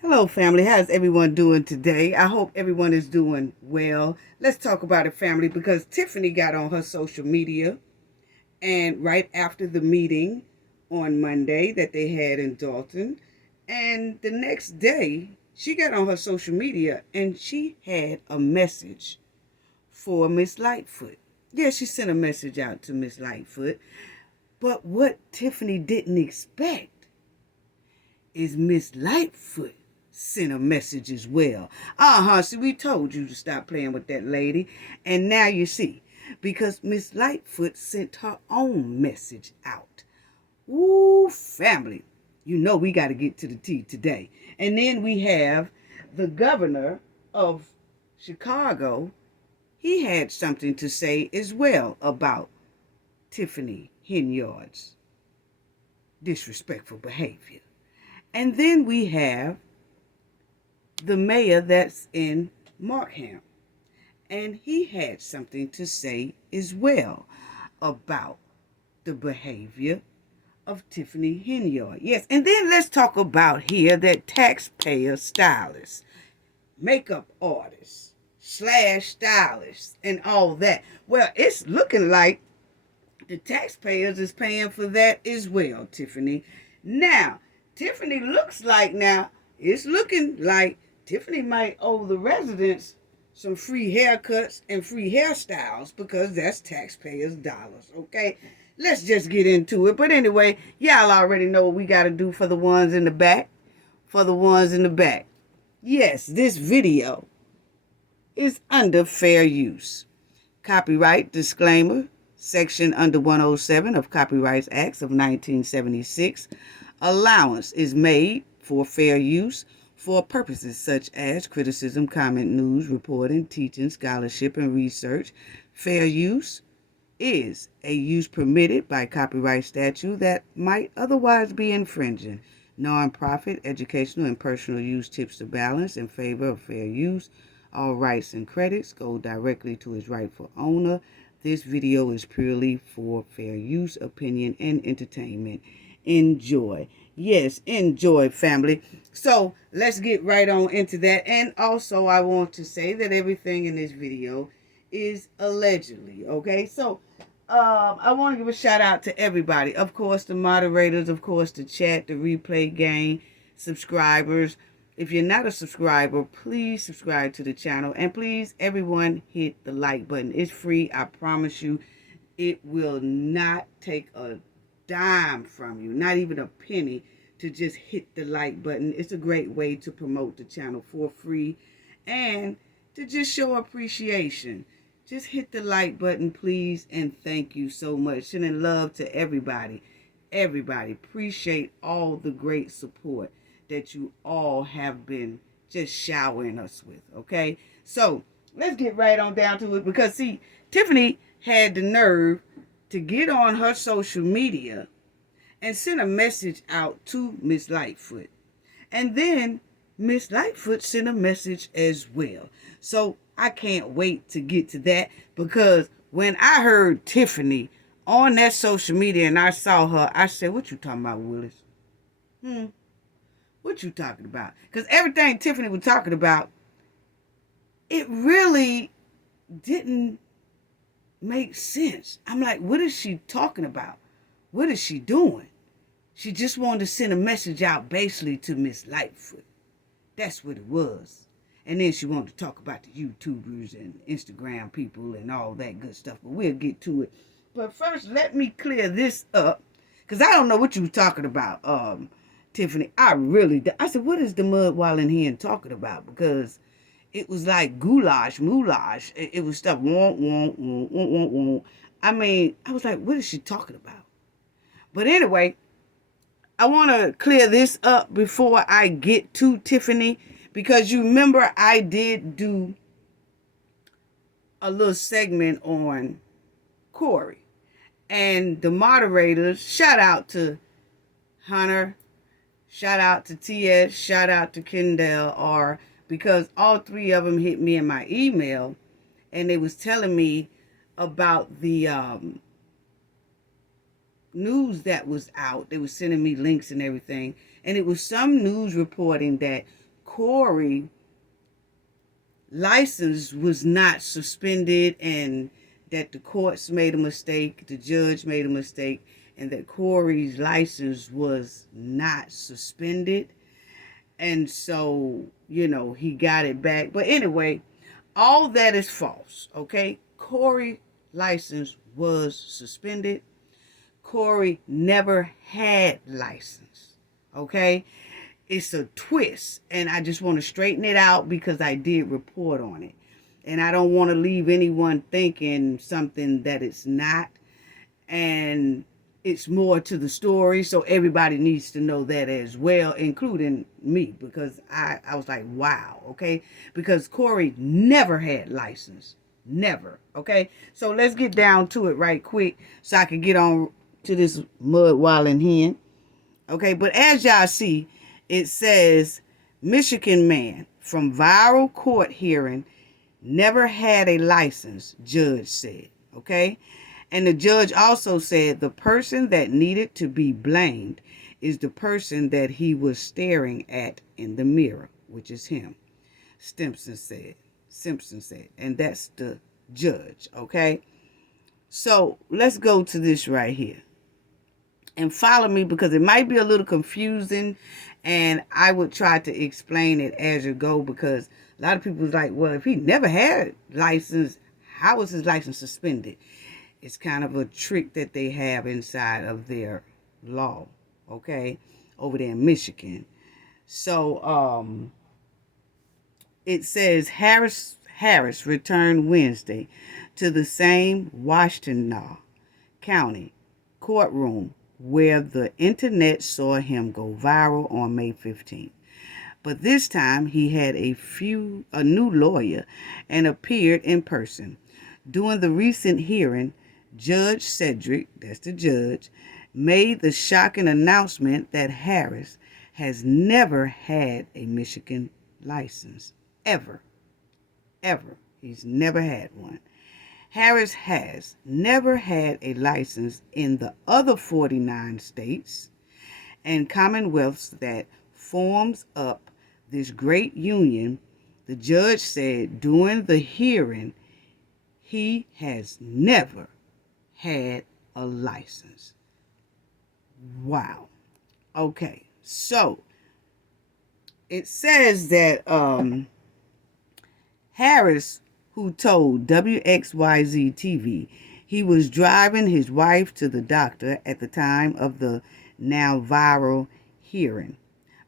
Hello, family. How's everyone doing today? I hope everyone is doing well. Let's talk about it, family, because Tiffany got on her social media, and right after the meeting on Monday that they had in Dolton, and the next day, she got on her social media and she had a message for Miss Lightfoot. Yeah, she sent a message out to Miss Lightfoot, but what Tiffany didn't expect is Miss Lightfoot sent a message as well. See, we told you to stop playing with that lady. And now you see, because Miss Lightfoot sent her own message out. Ooh, family. You know we got to get to the tea today. And then we have the governor of Chicago. He had something to say as well about Tiffany Henyard's disrespectful behavior. And then we have the mayor that's in Markham. And he had something to say as well about the behavior of Tiffany Henyard. Yes, and then let's talk about here that taxpayer stylists, makeup artists, slash stylists, and all that. Well, it's looking like the taxpayers is paying for that as well, Tiffany. Now, Tiffany looks like now, it's looking like Tiffany might owe the residents some free haircuts and free hairstyles because that's taxpayers' dollars, okay? Let's just get into it. But anyway, y'all already know what we got to do for the ones in the back. For the ones in the back. Yes, this video is under fair use. Copyright disclaimer, section under 107 of Copyrights Acts of 1976. Allowance is made for fair use for purposes such as criticism, comment, news, reporting, teaching, scholarship, and research. Fair use is a use permitted by copyright statute that might otherwise be infringing. Non-profit, educational, and personal use tips the balance in favor of fair use. All rights and credits go directly to its rightful owner. This video is purely for fair use, opinion, and entertainment. Enjoy. Yes, enjoy, family. So let's get right on into that. And also, I want to say that everything in this video is allegedly, okay? So I want to give a shout out to everybody. Of course, the moderators, of course, the chat, the replay gang, subscribers. If you're not a subscriber, please subscribe to the channel. And please, everyone, hit the like button. It's free. I promise you, it will not take a dime from you, not even a penny, to just hit the like button. It's a great way to promote the channel for free and to just show appreciation. Just hit the like button, please, and thank you so much. Sending love to everybody. Everybody, appreciate all the great support that you all have been just showering us with, okay? So, let's get right on down to it because, see, Tiffany had the nerve to get on her social media and send a message out to Miss Lightfoot. And then Miss Lightfoot sent a message as well. So I can't wait to get to that because when I heard Tiffany on that social media and I saw her, I said, what you talking about, Willis? What you talking about? Because everything Tiffany was talking about, it really didn't make sense. I'm like, what is she talking about? What is she doing? She just wanted to send a message out basically to Miss Lightfoot. That's what it was. And then she wanted to talk about the YouTubers and Instagram people and all that good stuff. But we'll get to it. But first, let me clear this up. Because I don't know what you were talking about, Tiffany. I said, what is the mud walling hen talking about? Because it was like goulash, moulash. It was stuff, won't, won't, won't, won't, won't, won't. I mean, I was like, what is she talking about? But anyway, I want to clear this up before I get to Tiffany. Because you remember I did do a little segment on Corey. And the moderators, shout out to Hunter, shout out to TS, shout out to Kendall R, because all three of them hit me in my email and they was telling me about the news that was out. They were sending me links and everything. And it was some news reporting that Corey license was not suspended, and that the courts made a mistake, the judge made a mistake, and that Corey's license was not suspended. And so, he got it back. But anyway, all that is false, okay? Corey's license was suspended. Corey never had license, okay? It's a twist, and I just want to straighten it out because I did report on it. And I don't want to leave anyone thinking something that it's not. And it's more to the story, so everybody needs to know that as well, including me, because I was like, wow, okay? Because Corey never had license. Never, okay? So let's get down to it right quick so I can get on to this mud wallin' hen. Okay, but as y'all see, it says, Michigan man from viral court hearing never had a license, judge said, okay? And the judge also said the person that needed to be blamed is the person that he was staring at in the mirror, which is him, Simpson said. And that's the judge, okay? So let's go to this right here. And follow me because it might be a little confusing, and I would try to explain it as you go, because a lot of people is like, well, if he never had a license, how was his license suspended? It's kind of a trick that they have inside of their law, okay, over there in Michigan. So it says Harris returned Wednesday to the same Washtenaw County courtroom where the internet saw him go viral on May 15th. But this time he had a new lawyer and appeared in person. During the recent hearing, Judge Cedric, that's the judge, made the shocking announcement that Harris has never had a Michigan license. Ever. He's never had one. Harris has never had a license in the other 49 states and commonwealths that forms up this great union. The judge said during the hearing he has never had a license. Wow. Okay, so it says that Harris, who told WXYZ TV he was driving his wife to the doctor at the time of the now viral hearing,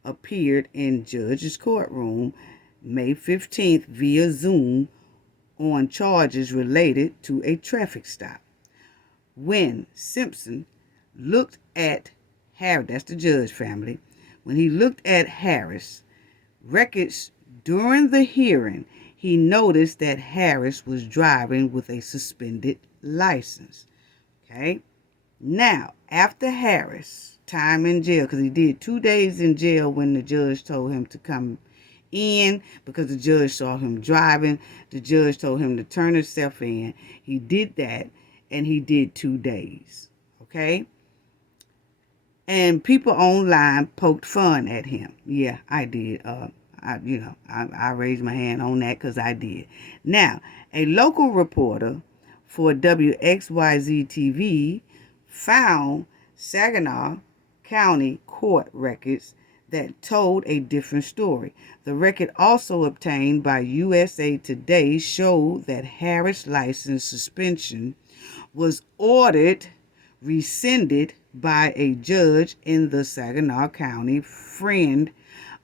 appeared in judge's courtroom May 15th via Zoom on charges related to a traffic stop. When Simpson looked at Harris, that's the judge family, when he looked at Harris records during the hearing, he noticed that Harris was driving with a suspended license. Okay? Now, after Harris' time in jail, because he did 2 days in jail when the judge told him to come in because the judge saw him driving. The judge told him to turn himself in. He did that, and he did 2 days. Okay? And people online poked fun at him. Yeah, I did. I raised my hand on that because I did. Now, a local reporter for WXYZ TV found Saginaw County court records that told a different story. The record also obtained by USA Today showed that Harris' license suspension was rescinded by a judge in the Saginaw County friend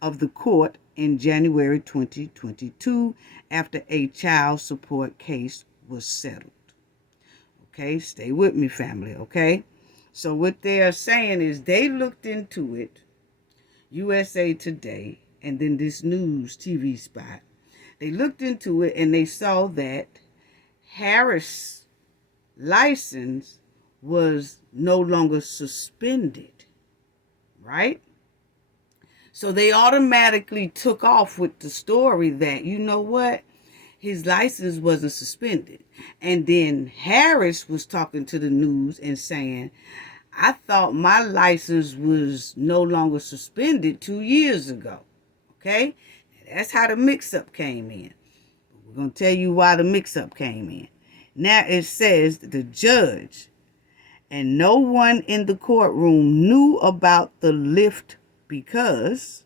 of the court in January 2022 after a child support case was settled. Okay, stay with me, family, okay? So what they are saying is they looked into it, USA Today, and then this news TV spot. They looked into it and they saw that Harris' license was no longer suspended, right? So they automatically took off with the story that, you know what, his license wasn't suspended. And then Harris was talking to the news and saying, I thought my license was no longer suspended 2 years ago. Okay? That's how the mix-up came in. We're going to tell you why the mix-up came in. Now it says the judge and no one in the courtroom knew about the lift because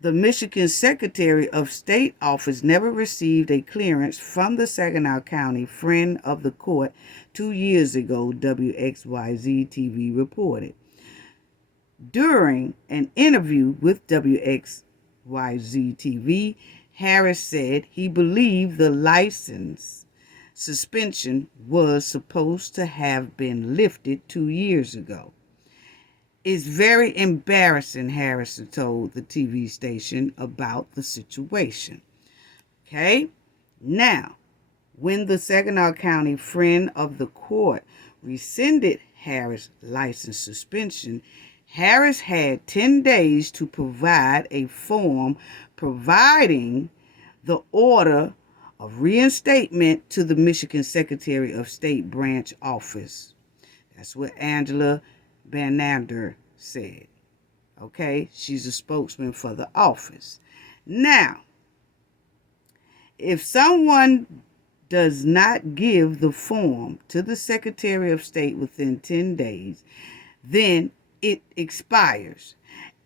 the Michigan Secretary of State office never received a clearance from the Saginaw County friend of the court 2 years ago, WXYZ TV reported. During an interview with WXYZ TV, Harris said he believed the license suspension was supposed to have been lifted 2 years ago. It's very embarrassing, Harrison told the TV station about the situation. Okay? Now, when the Saginaw County friend of the court rescinded Harris' license suspension, Harris had 10 days to provide a form providing the order of reinstatement to the Michigan Secretary of State branch office. That's what Angela Bernander said. Okay, she's a spokesman for the office. Now, if someone does not give the form to the Secretary of State within 10 days, then it expires.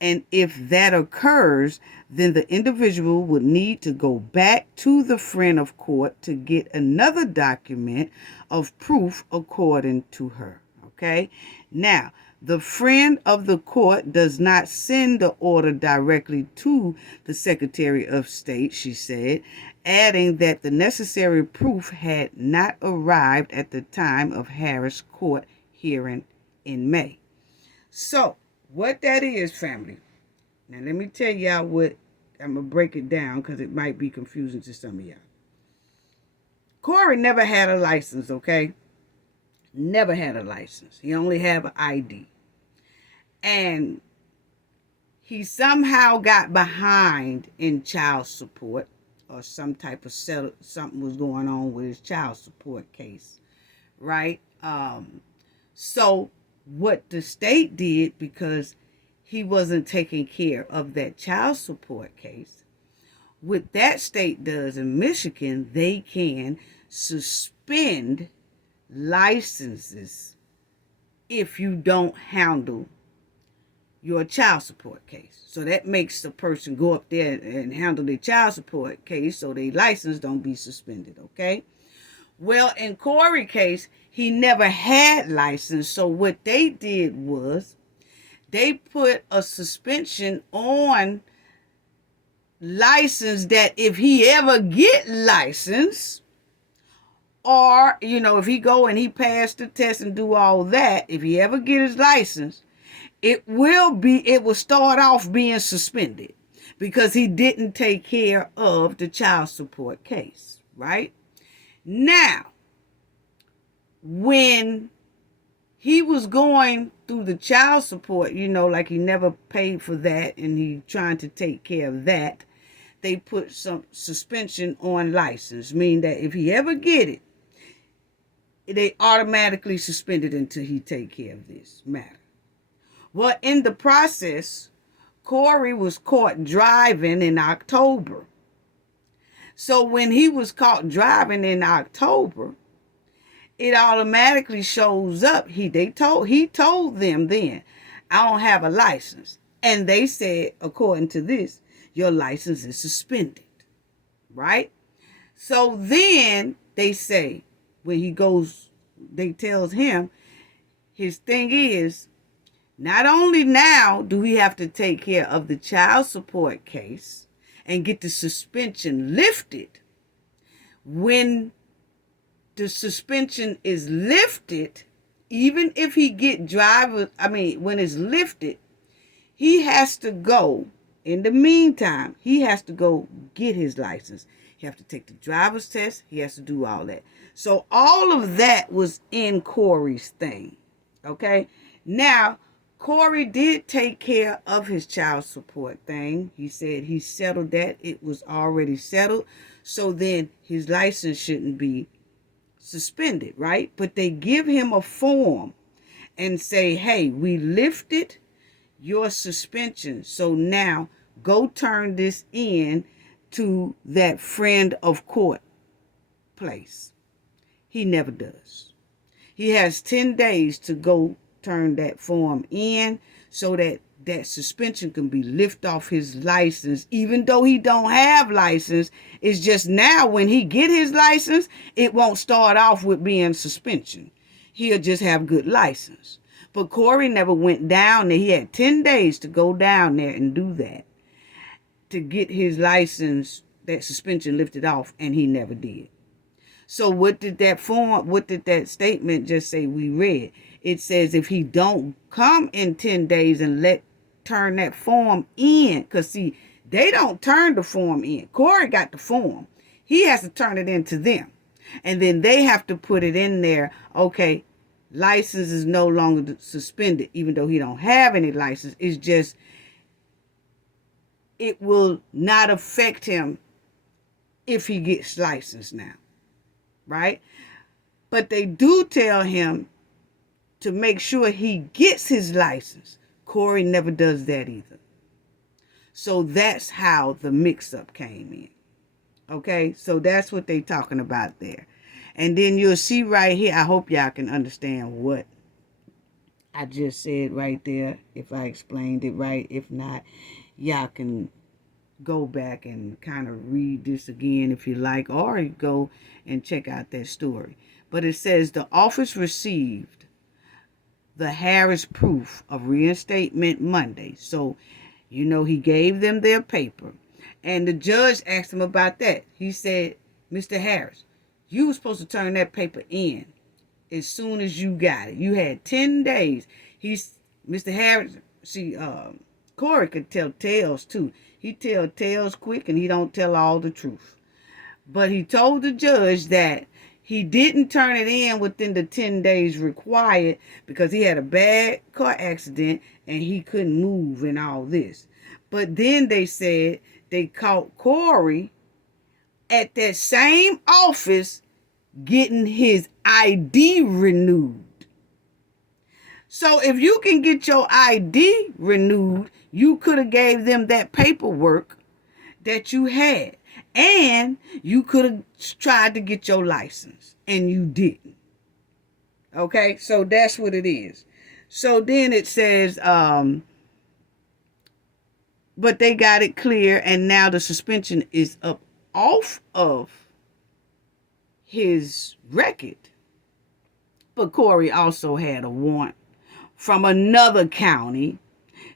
And if that occurs, then the individual would need to go back to the friend of court to get another document of proof according to her. Okay? Now, the friend of the court does not send the order directly to the Secretary of State, she said, adding that the necessary proof had not arrived at the time of Harris' court hearing in May. So, what that is, family. Now, let me tell y'all what, I'm going to break it down because it might be confusing to some of y'all. Corey never had a license, okay? Never had a license. He only had an ID. And he somehow got behind in child support or some type of something was going on with his child support case, right? So what the state did, because he wasn't taking care of that child support case, what that state does in Michigan, they can suspend licenses if you don't handle your child support case. So that makes the person go up there and handle their child support case so their license don't be suspended, okay? Well, in Corey's case, he never had license, so what they did was they put a suspension on license that if he ever get license, or, if he go and he pass the test and do all that, if he ever get his license, it will start off being suspended because he didn't take care of the child support case, right? Now, when he was going through the child support, like he never paid for that and he trying to take care of that, they put some suspension on license, meaning that if he ever get it, they automatically suspend it until he take care of this matter. Well, in the process, Corey was caught driving in October. So when he was caught driving in October, it automatically shows up. He told them then, I don't have a license. And they said, according to this, your license is suspended. Right? So then they say, when he goes, they tells him, his thing is, not only now do we have to take care of the child support case and get the suspension lifted, when the suspension is lifted, even if he get when it's lifted, he has to go, in the meantime, he has to go get his license. He has to take the driver's test. He has to do all that. So all of that was in Corey's thing, okay? Now, Corey did take care of his child support thing. He said he settled that. It was already settled. So then his license shouldn't be suspended, right? But they give him a form and say, hey, we lifted your suspension. So now go turn this in to that friend of court place. He never does. He has 10 days to go turn that form in so that that suspension can be lifted off his license, even though he don't have license. It's just now when he get his license, it won't start off with being suspension. He'll just have good license. But Corey never went down there. He had 10 days to go down there and do that, to get his license, that suspension lifted off, and he never did. So what did that statement just say we read? It says if he don't come in 10 days and turn that form in, because see, they don't turn the form in. Corey got the form. He has to turn it in to them. And then they have to put it in there, okay, license is no longer suspended, even though he don't have any license. It's just, it will not affect him if he gets licensed now. Right? But they do tell him to make sure he gets his license. Corey never does that either. So that's how the mix-up came in. Okay? So that's what they're talking about there. And then you'll see right here, I hope y'all can understand what I just said right there, if I explained it right. If not, y'all can go back and kind of read this again if you like, or go and check out that story. But it says the office received the Harris proof of reinstatement Monday. So, he gave them their paper. And the judge asked him about that. He said, Mr. Harris, you were supposed to turn that paper in as soon as you got it. You had 10 days. Mr. Harris, Corey could tell tales too. He tell tales quick and he don't tell all the truth. But he told the judge that he didn't turn it in within the 10 days required because he had a bad car accident and he couldn't move and all this. But then they said they caught Corey at that same office getting his ID renewed. So if you can get your ID renewed, you could have gave them that paperwork that you had. And you could have tried to get your license. And you didn't. Okay? So that's what it is. So then it says, but they got it clear. And now the suspension is up off of his record. But Corey also had a warrant from another county,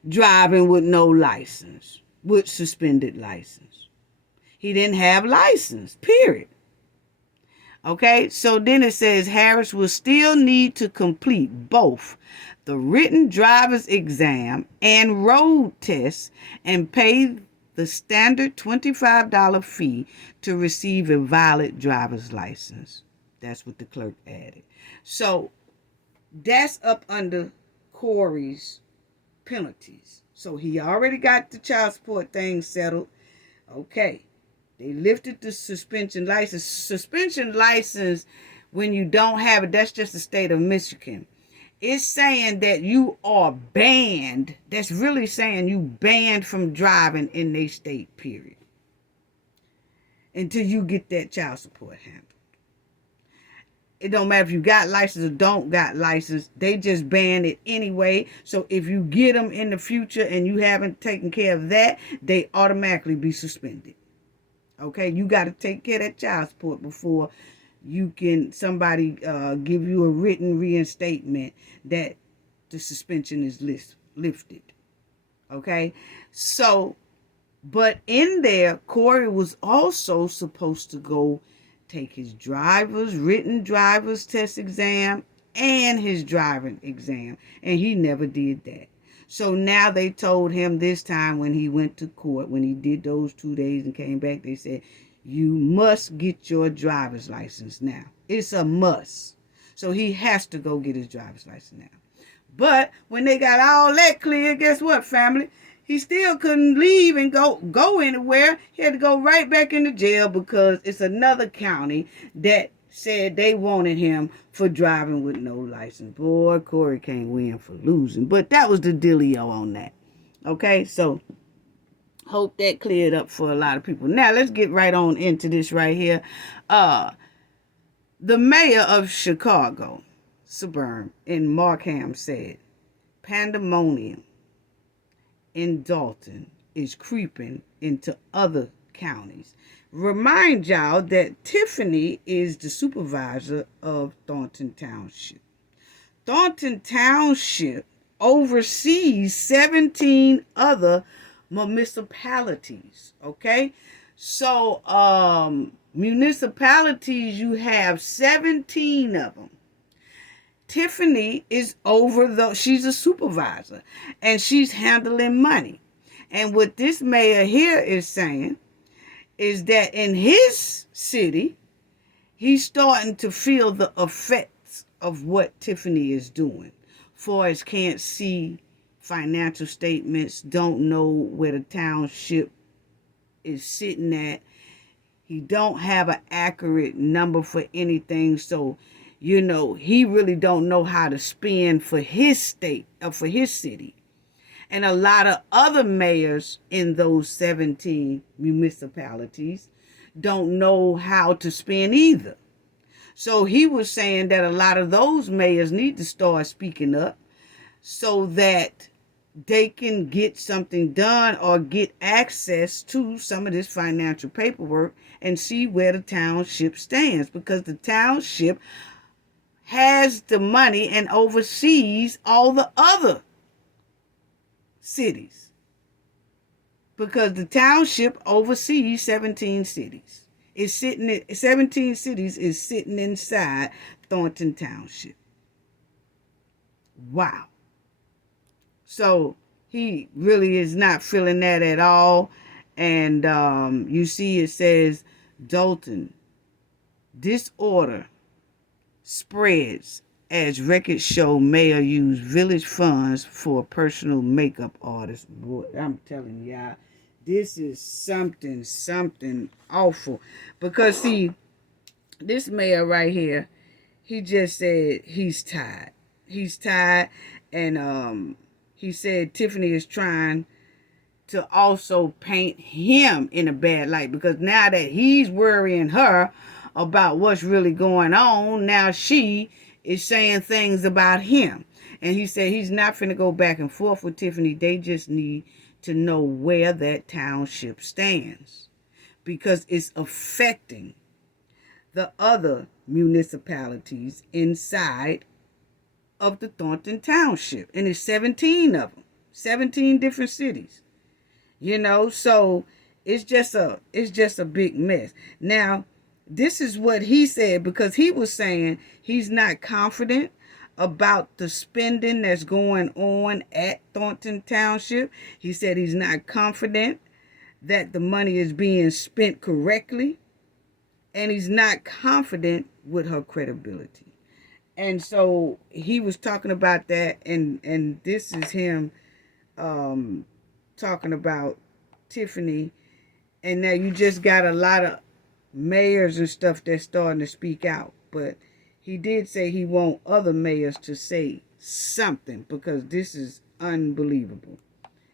driving with no license, with suspended license. He didn't have license, period. Okay, so then it says Harris will still need to complete both the written driver's exam and road tests and pay the standard $25 fee to receive a valid driver's license. That's what the clerk added. So that's up under Corey's penalties. So he already got the child support thing settled. Okay. They lifted the suspension license. Suspension license, when you don't have it, that's just the state of Michigan. It's saying that you are banned. That's really saying you banned from driving in their state, period. Until you get that child support handled. It don't matter if you got license or don't got license. They just ban it anyway. So if you get them in the future and you haven't taken care of that, they automatically be suspended. Okay, you got to take care of that child support before somebody give you a written reinstatement that the suspension is lifted. Okay, so, but in there, Corey was also supposed to go take his written driver's test exam and his driving exam, and he never did that. So now they told him this time when he went to court, when he did those 2 days and came back, they said, you must get your driver's license now. It's a must. So he has to go get his driver's license now. But when they got all that clear, guess what, family? He still couldn't leave and go anywhere. He had to go right back into jail because it's another county that said they wanted him for driving with no license. Boy, Corey can't win for losing. But that was the dealio on that. Okay, so Hope that cleared up for a lot of people. Now let's get right on into this right here. The mayor of Chicago suburb in Markham said, pandemonium in Dolton is creeping into other counties. Remind y'all that Tiffany is the supervisor of Dolton Township. Dolton Township oversees 17 other municipalities, okay? So, municipalities, you have 17 of them. Tiffany is she's a supervisor, and she's handling money. And what this mayor here is saying is that in his city, he's starting to feel the effects of what Tiffany is doing. For as can't see financial statements, don't know where the township is sitting at. He don't have an accurate number for anything, so he really don't know how to spend for his state or for his city. And a lot of other mayors in those 17 municipalities don't know how to spend either. So he was saying that a lot of those mayors need to start speaking up so that they can get something done or get access to some of this financial paperwork and see where the township stands, because the township has the money and oversees all the other cities, because the township oversees 17 cities. 17 cities is sitting inside Thornton Township. Wow. So he really is not feeling that at all. And you see it says, Dolton, disorder spreads as records show mayor used village funds for personal makeup artist. Boy, I'm telling y'all, this is something awful. Because see, this mayor right here, he just said he's tired. He's tired, and he said Tiffany is trying to also paint him in a bad light, because now that he's worrying her about what's really going on, now she is saying things about him. And he said he's not finna go back and forth with Tiffany. They just need to know where that township stands, because it's affecting the other municipalities inside of the Thornton Township. And it's 17 of them, 17 different cities. So it's just a big mess. Now, this is what he said, because he was saying he's not confident about the spending that's going on at Thornton Township. He said he's not confident that the money is being spent correctly, and he's not confident with her credibility. And so he was talking about that, and this is him talking about Tiffany. And now you just got a lot of mayors and stuff that's starting to speak out. But he did say he want other mayors to say something, because this is unbelievable.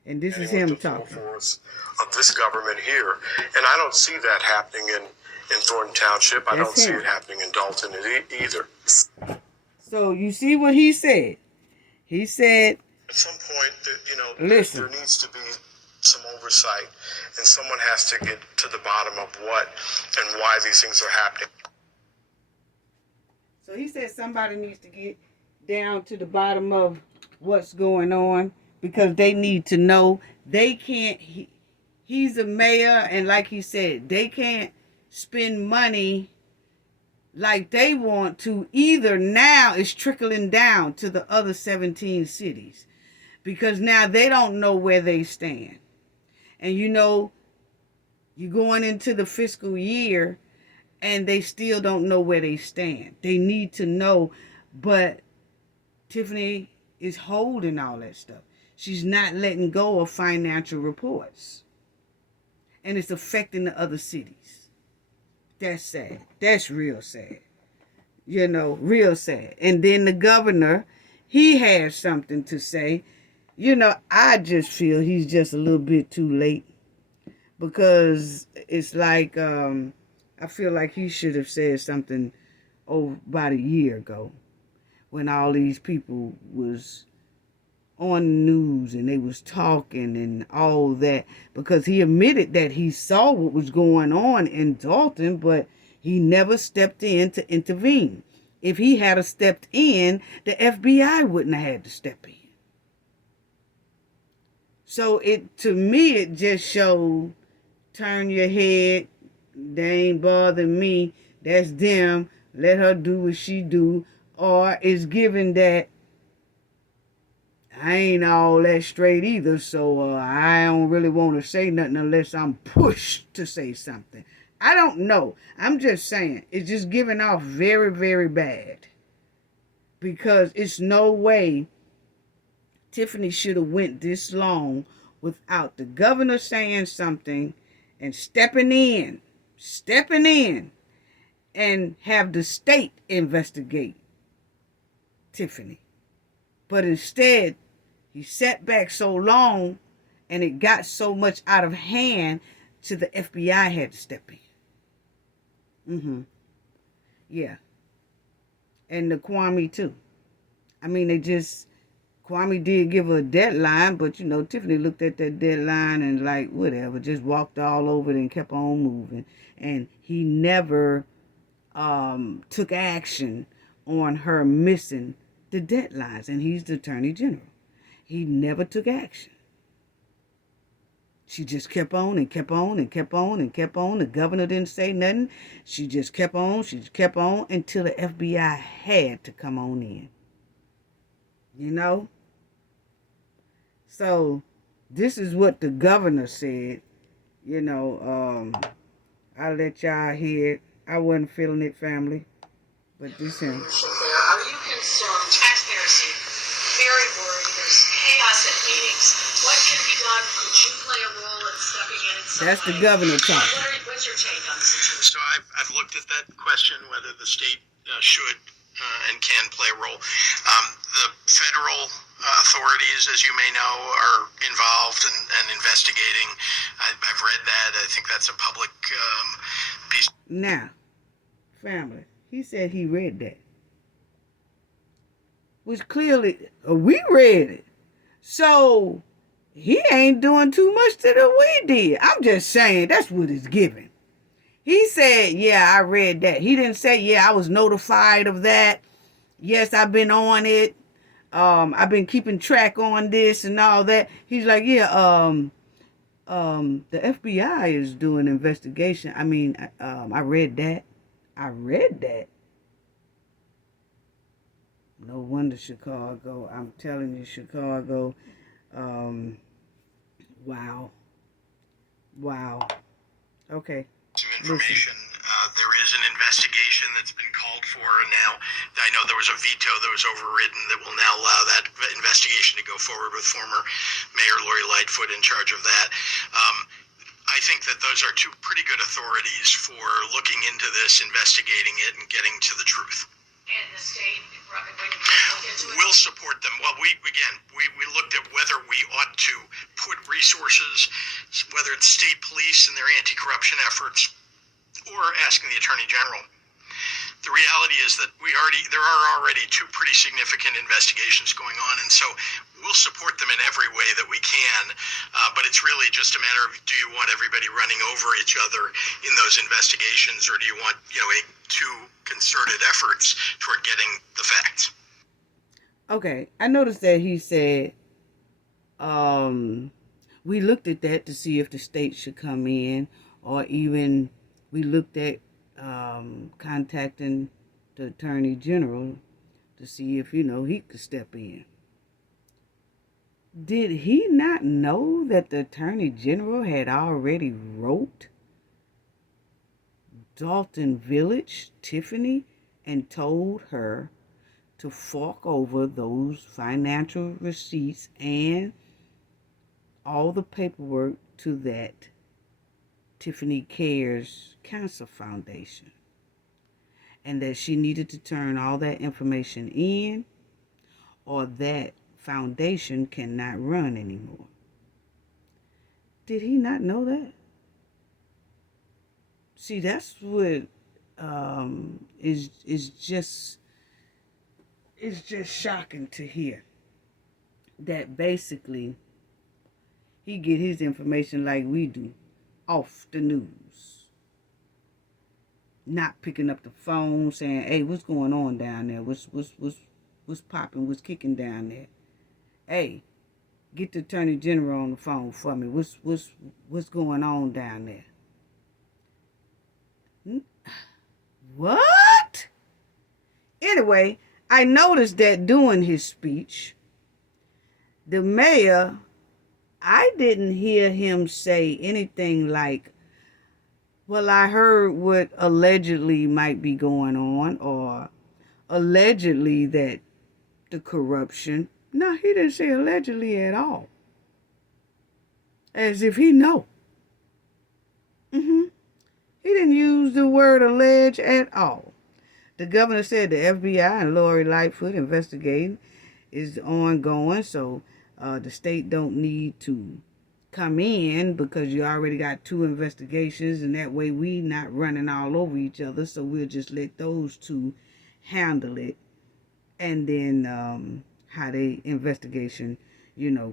And this is him talking. Of this government here. And I don't see that happening in Thornton Township. I don't see it happening in Dolton either. So you see what he said? He said, at some point, listen, there needs to be some oversight, and someone has to get to the bottom of what and why these things are happening. So he said somebody needs to get down to the bottom of what's going on, because they need to know. They can't, he's a mayor, and like he said, they can't spend money like they want to either. Now it's trickling down to the other 17 cities, because now they don't know where they stand. And you're going into the fiscal year, and they still don't know where they stand. They need to know, but Tiffany is holding all that stuff. She's not letting go of financial reports, and it's affecting the other cities. That's sad. That's real sad. Real sad. And then the governor, he has something to say. I just feel he's just a little bit too late. because it's like I feel like he should have said something about a year ago when all these people was on the news and they was talking and all that, because he admitted that he saw what was going on in Dolton, but he never stepped in to intervene. If he had stepped in, the FBI wouldn't have had to step in. So to me, it just showed, turn your head, they ain't bothering me, that's them, let her do what she do. Or it's given that I ain't all that straight either, so I don't really want to say nothing unless I'm pushed to say something. I don't know. I'm just saying, it's just giving off very, very bad. Because it's no way Tiffany should have went this long without the governor saying something and stepping in, and have the state investigate Tiffany. But instead, he sat back so long and it got so much out of hand to the FBI had to step in. Yeah. And the Kwame too. I mean, Kwame did give her a deadline, but Tiffany looked at that deadline and like, whatever, just walked all over it and kept on moving. And he never took action on her missing the deadlines, and he's the Attorney General. He never took action. She just kept on and kept on and kept on and kept on. The governor didn't say nothing. She just kept on until the FBI had to come on in. So this is what the governor said. I'll let y'all hear it. I wasn't feeling it, family. But this him. Are you concerned? Taxpayers seem very worried. There's chaos at meetings. What can be done? Could you play a role in stepping in some That's way? the governor talking. What's your take on the situation? So I've looked at that question, whether the state should and can play a role. The federal authorities, as you may know, are involved and investigating. I've read that. I think that's a public piece. Now, family, he said he read that. Which clearly, we read it. So, he ain't doing too much to the we did. I'm just saying, that's what it's giving. He said, yeah, I read that. He didn't say, yeah, I was notified of that. Yes, I've been on it. I've been keeping track on this and all that. He's like, yeah, the FBI is doing an investigation. I mean, I read that. No wonder Chicago. I'm telling you, Chicago. Wow. Okay. Information. There is an investigation that's been called for, and now I know there was a veto that was overridden that will now allow that investigation to go forward with former Mayor Lightfoot in charge of that. I think that those are two pretty good authorities for looking into this, investigating it, and getting to the truth. And the state, when you look into it? We'll support them. Well, we looked at whether we ought to put resources, whether it's state police and their anti-corruption efforts, or asking the Attorney General. The reality is that there are already two pretty significant investigations going on, and so we'll support them in every way that we can, but it's really just a matter of, do you want everybody running over each other in those investigations, or do you want two concerted efforts toward getting the facts? Okay, I noticed that he said, we looked at that to see if the state should come in, or even we looked at contacting the Attorney General to see if, he could step in. Did he not know that the Attorney General had already wrote Dolton Village, Tiffany, and told her to fork over those financial receipts and all the paperwork to that Tiffany Cares Cancer Foundation, and that she needed to turn all that information in, or that foundation cannot run anymore? Did he not know that? See, that's what is just it's just shocking to hear that basically he get his information like we do off the news, not picking up the phone saying, "Hey, what's going on down there? What's popping? What's kicking down there? Hey, get the Attorney General on the phone for me. What's going on down there?" What? Anyway, I noticed that during his speech, the mayor, I didn't hear him say anything like, "Well, I heard what allegedly might be going on," or allegedly that the corruption. No, he didn't say allegedly at all. As if he know. He didn't use the word allege at all. The governor said the FBI and Lori Lightfoot investigating is ongoing, so the state don't need to come in because you already got 2 investigations, and that way we not running all over each other, so we'll just let those 2 handle it, and then how the investigation,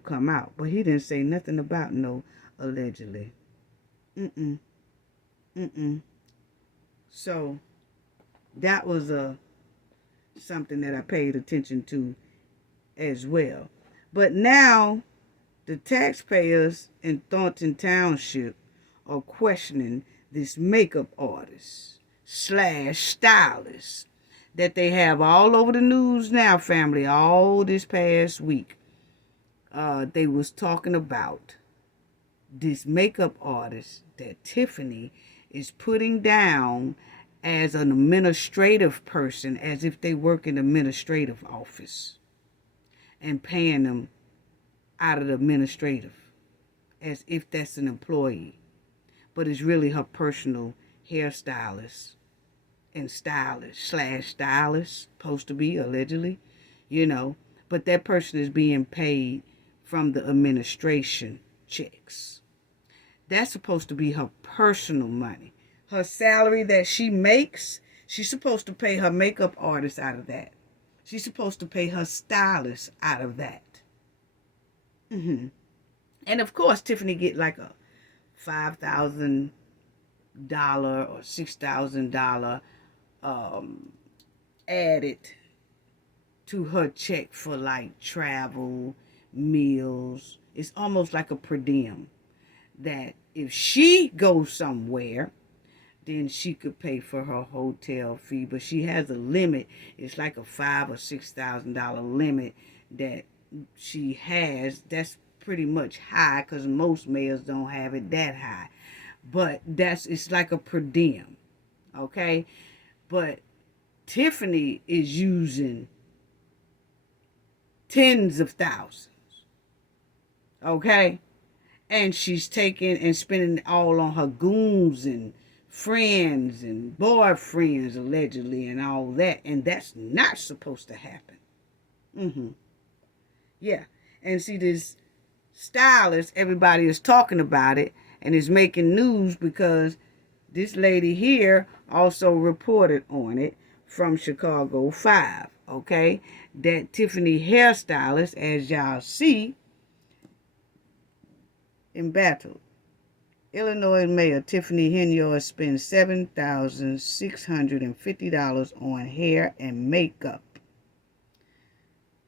come out. But he didn't say nothing about no allegedly. So that was something that I paid attention to as well. But now the taxpayers in Thornton Township are questioning this makeup artist / stylist that they have all over the news now, family, all this past week. They was talking about this makeup artist that Tiffany is putting down as an administrative person, as if they work in the administrative office, and paying them out of the administrative as if that's an employee. But it's really her personal hairstylist and stylist / stylist, supposed to be, allegedly, But that person is being paid from the administration checks. That's supposed to be her personal money. Her salary that she makes, she's supposed to pay her makeup artist out of that. She's supposed to pay her stylist out of that. And of course, Tiffany get like a $5,000 or $6,000 added to her check for like travel, meals. It's almost like a per diem, that if she goes somewhere, then she could pay for her hotel fee, but she has a limit. It's like a $5,000 or $6,000 limit that she has. That's pretty much high because most mayors don't have it that high, but it's like a per diem, okay? But Tiffany is using tens of thousands, okay? And she's taking and spending it all on her goons and friends and boyfriends, allegedly, and all that. And that's not supposed to happen. Yeah. And see, this stylist, everybody is talking about it and is making news because this lady here also reported on it from Chicago 5, okay? That Tiffany hairstylist, as y'all see, embattled. Illinois Mayor Tiffany Henyard spends $7,650 on hair and makeup.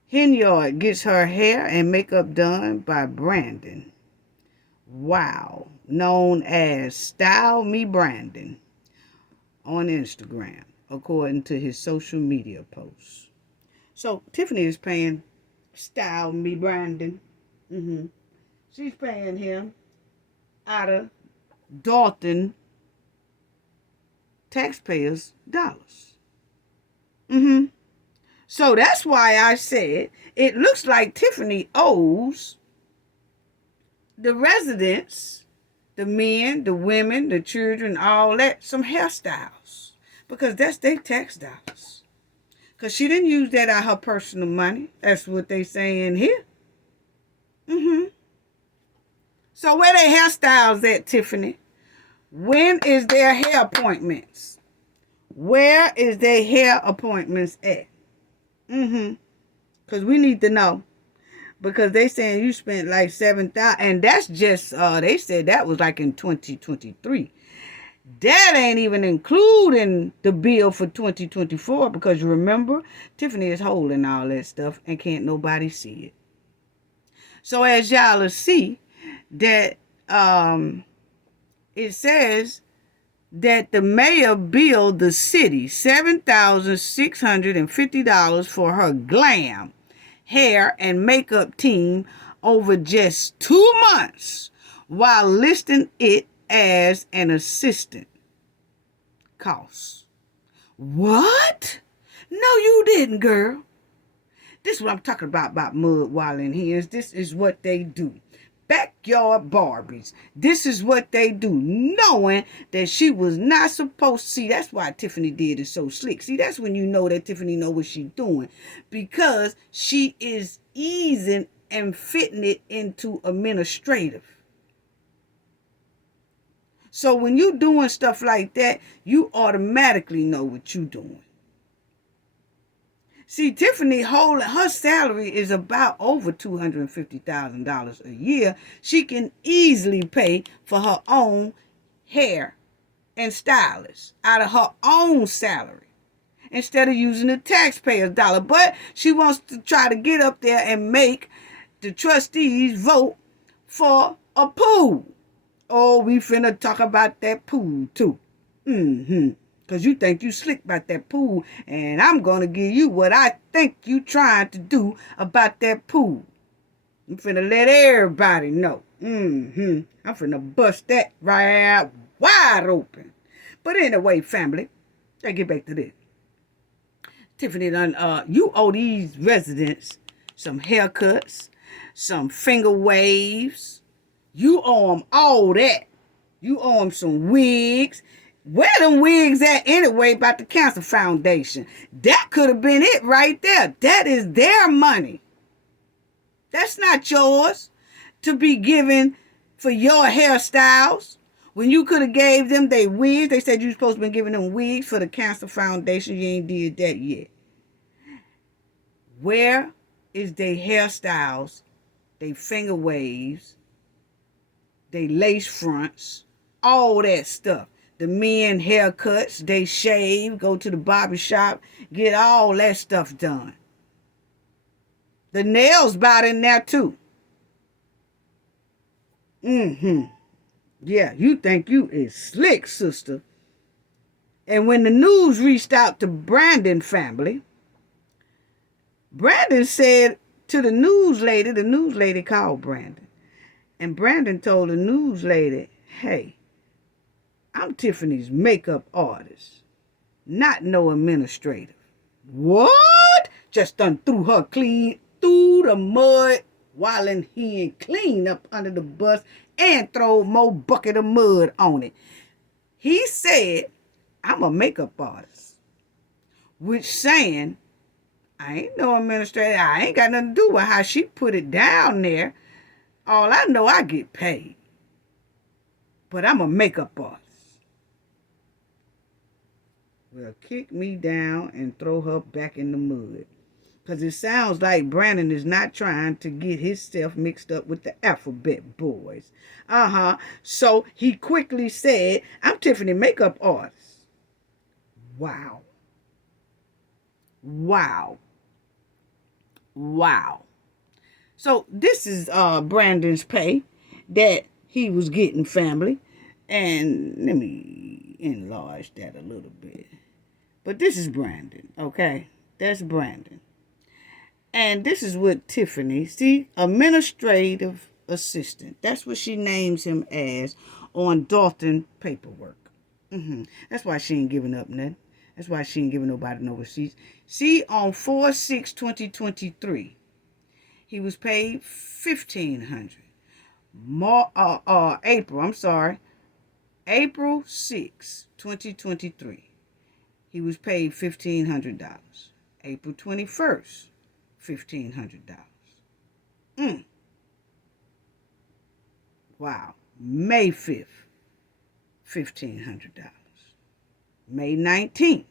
Henyard gets her hair and makeup done by Brandon. Wow. Known as Style Me Brandon on Instagram, according to his social media posts. So Tiffany is paying Style Me Brandon. She's paying him out of Dolton taxpayers' dollars. So that's why I said it looks like Tiffany owes the residents, the men, the women, the children, all that, some hairstyles. Because that's their tax dollars. Because she didn't use that out of her personal money. That's what they saying here. So where they hairstyles at, Tiffany? When is their hair appointments? Where is their hair appointments at? Because we need to know. Because they saying you spent like 7,000, and that's just they said that was like in 2023. That ain't even including the bill for 2024, because you remember Tiffany is holding all that stuff and can't nobody see it. So as y'all will see that it says that the mayor billed the city $7,650 for her glam hair and makeup team over just 2 months, while listing it as an assistant cost. What? No, you didn't, girl. This is what I'm talking about mud walling here. This is what they do. Backyard Barbies. This is what they do, knowing that she was not supposed to. See, that's why Tiffany did it so slick. See, that's when you know that Tiffany know what she's doing, because she is easing and fitting it into administrative. So when you doing stuff like that, you automatically know what you're doing. See, Tiffany holding her salary is about over $250,000 a year. She can easily pay for her own hair and stylist out of her own salary instead of using the taxpayer's dollar. But she wants to try to get up there and make the trustees vote for a pool. Oh, we finna talk about that pool too. Because you think you slick about that pool, and I'm going to give you what I think you trying to do about that pool. I'm finna let everybody know. I'm finna bust that right wide open. But anyway, family, let's get back to this. Tiffany, you owe these residents some haircuts, some finger waves. You owe them all that. You owe them some wigs. Where them wigs at anyway about the Cancer Foundation? That could have been it right there. That is their money. That's not yours to be given for your hairstyles. When you could have gave them their wigs, they said you were supposed to be giving them wigs for the Cancer Foundation. You ain't did that yet. Where is their hairstyles, their finger waves, their lace fronts, all that stuff? The men haircuts, they shave, go to the barber shop, get all that stuff done. The nails about in there too. Yeah, you think you is slick, sister. And when the news reached out to Brandon family, Brandon said to the news lady called Brandon. And Brandon told the news lady, hey, I'm Tiffany's makeup artist, not no administrative. What? Just done threw her clean through the mud while in here clean up under the bus and throw more bucket of mud on it. He said, I'm a makeup artist, which saying, I ain't no administrator. I ain't got nothing to do with how she put it down there. All I know, I get paid. But I'm a makeup artist. Well, kick me down and throw her back in the mud. Because it sounds like Brandon is not trying to get himself mixed up with the alphabet boys. So he quickly said, I'm Tiffany makeup artist. Wow. So this is Brandon's pay that he was getting, family. And let me enlarge that a little bit. But this is Brandon, okay? That's Brandon. And this is what Tiffany, see, administrative assistant. That's what she names him as on Dolton paperwork. That's why she ain't giving up nothing. That's why she ain't giving nobody no receipts. See, on 4/6/2023, he was paid $1,500. April 6, 2023. He was paid $1,500. April 21st, $1,500. Wow. May 5th, $1,500. May 19th,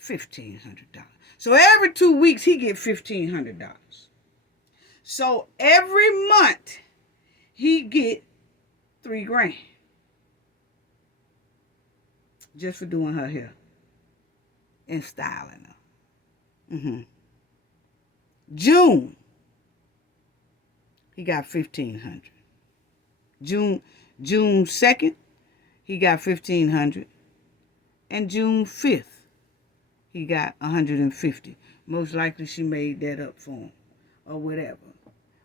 $1,500. So every 2 weeks he get $1,500. So every month he get $3,000 just for doing her hair and styling her. June, he got $1,500. June 2nd, he got $1,500, and June 5th, he got $150. Most likely she made that up for him or whatever.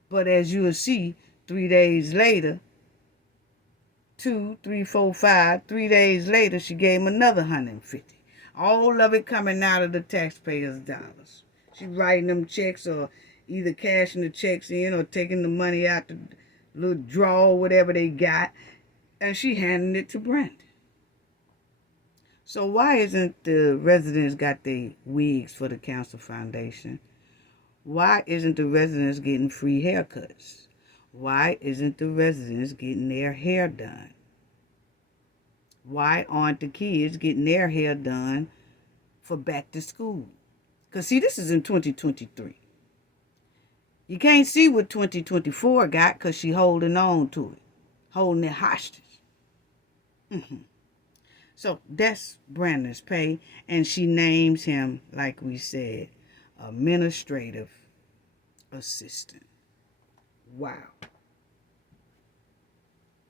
But as you will see, 3 days later, 2, 3, 4, 5, 3 days later, she gave him another $150. All of it coming out of the taxpayers' dollars. She writing them checks or either cashing the checks in or taking the money out the little drawer, whatever they got, and she handing it to Brandon. So why isn't the residents got their wigs for the Council Foundation? Why isn't the residents getting free haircuts? Why isn't the residents getting their hair done? Why aren't the kids getting their hair done for back to school? Because, see, this is in 2023. You can't see what 2024 got because she holding on to it, holding it hostage. So that's Brandon's pay, and she names him, like we said, administrative assistant. Wow.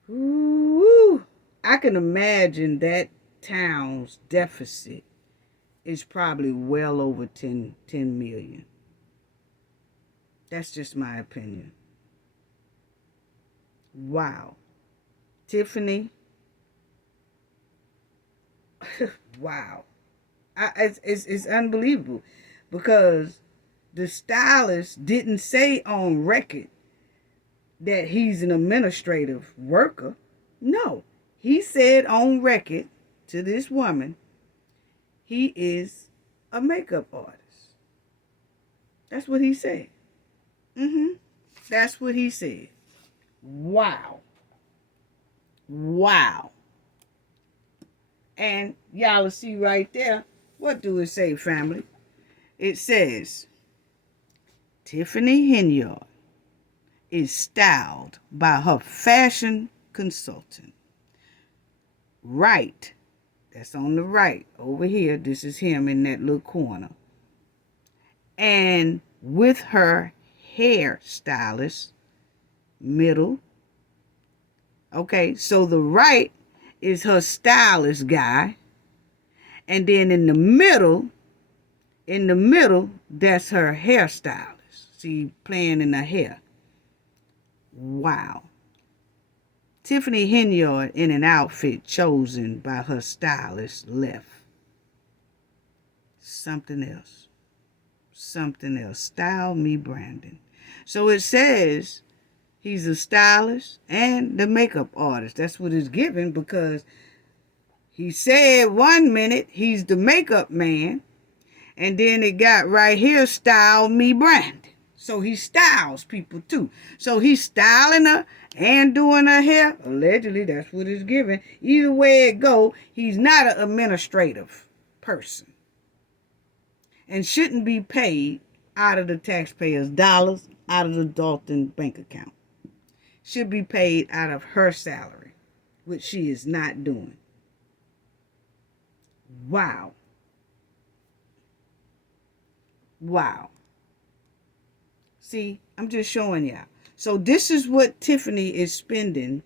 Ooh, I can imagine that town's deficit is probably well over 10 million. That's just my opinion. Wow. Tiffany. Wow. It's unbelievable because the stylist didn't say on record that he's an administrative worker. No, he said on record to this woman, he is a makeup artist. That's what he said. That's what he said. Wow. Wow. And y'all will see right there, what do it say, family? It says, Tiffany Henyard is styled by her fashion consultant. Right, that's on the right over here. This is him in that little corner. And with her hair stylist, middle. Okay, so the right is her stylist guy. And then in the middle, that's her hairstylist. See, playing in her hair. Wow. Tiffany Henyard in an outfit chosen by her stylist left. Something else. Something else. Style me, Brandon. So it says he's a stylist and the makeup artist. That's what it's given because he said 1 minute he's the makeup man. And then it got right here, style me, Brandon. So he styles people too. So he's styling her and doing her hair. Allegedly, that's what it's given. Either way it go, he's not an administrative person. And shouldn't be paid out of the taxpayers' dollars, out of the Dolton bank account. Should be paid out of her salary, which she is not doing. Wow. Wow. See, I'm just showing y'all. So this is what Tiffany is spending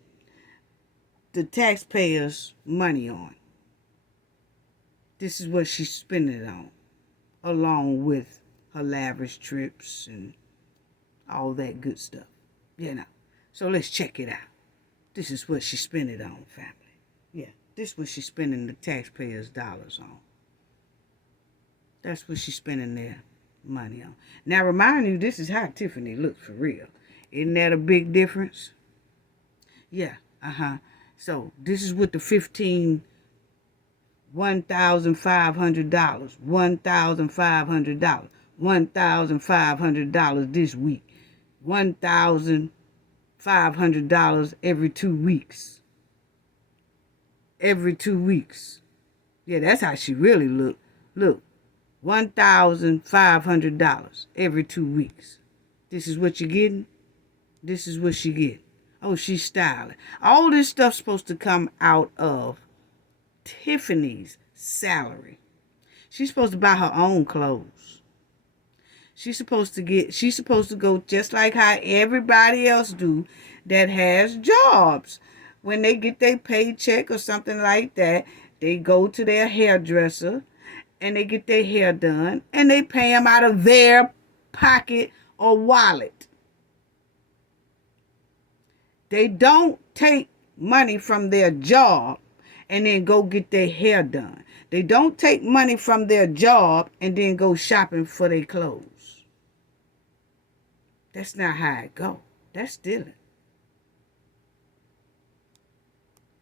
the taxpayers' money on. This is what she's spending it on, along with her lavish trips and all that good stuff. You know. So let's check it out. This is what she's spending it on, family. Yeah, this is what she's spending the taxpayers' dollars on. That's what she's spending their money on. Now, remind you, this is how Tiffany looks for real. Isn't that a big difference? Yeah, So this is with the $1,500, $1,500, $1,500 this week, $1,500 every 2 weeks. every 2 weeks. Yeah, that's how she really look. Look, $1,500 every 2 weeks. This is what you're getting? This is what she get. Oh, she's styling. All this stuff's supposed to come out of Tiffany's salary. She's supposed to buy her own clothes. She's supposed to go just like how everybody else do that has jobs. When they get their paycheck or something like that, they go to their hairdresser and they get their hair done and they pay them out of their pocket or wallet. They don't take money from their job and then go get their hair done. They don't take money from their job and then go shopping for their clothes. That's not how it go. That's stealing.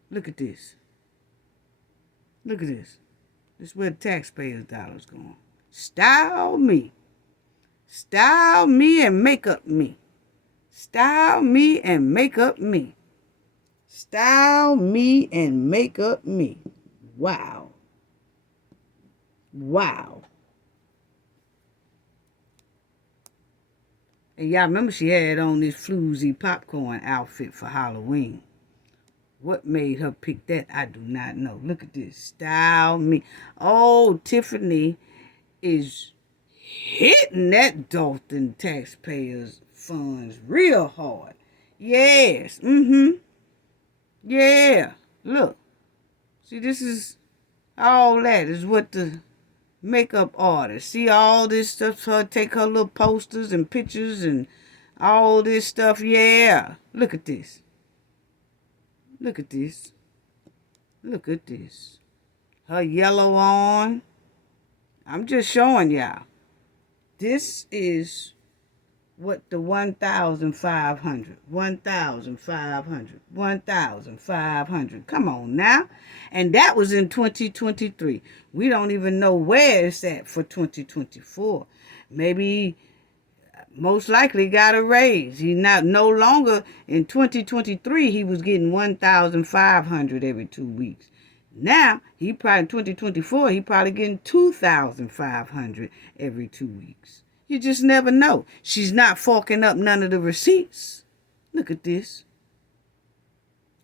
Look at this. Look at this. This is where the taxpayers' dollars going. Style me. Style me and make up me. Style me and make up me. Style me and make up me. Wow. Wow. And y'all remember she had on this floozy popcorn outfit for Halloween. What made her pick that? I do not know. Look at this. Style me. Oh, Tiffany is hitting that Dolton taxpayers funds real hard. Yes. Yeah. Look. See, this is all that is what the makeup artist. See all this stuff, her take her little posters and pictures and all this stuff. Yeah. Look at this. Look at this. Look at this. Her yellow on. I'm just showing y'all. This is what the 1,500. 1,500. Come on now. And that was in 2023. We don't even know where it's at for 2024. Maybe most likely got a raise. He no longer in 2023 he was getting 1,500 every 2 weeks. Now he probably in 2024 he probably getting 2,500 every 2 weeks. You just never know. She's not forking up none of the receipts. Look at this.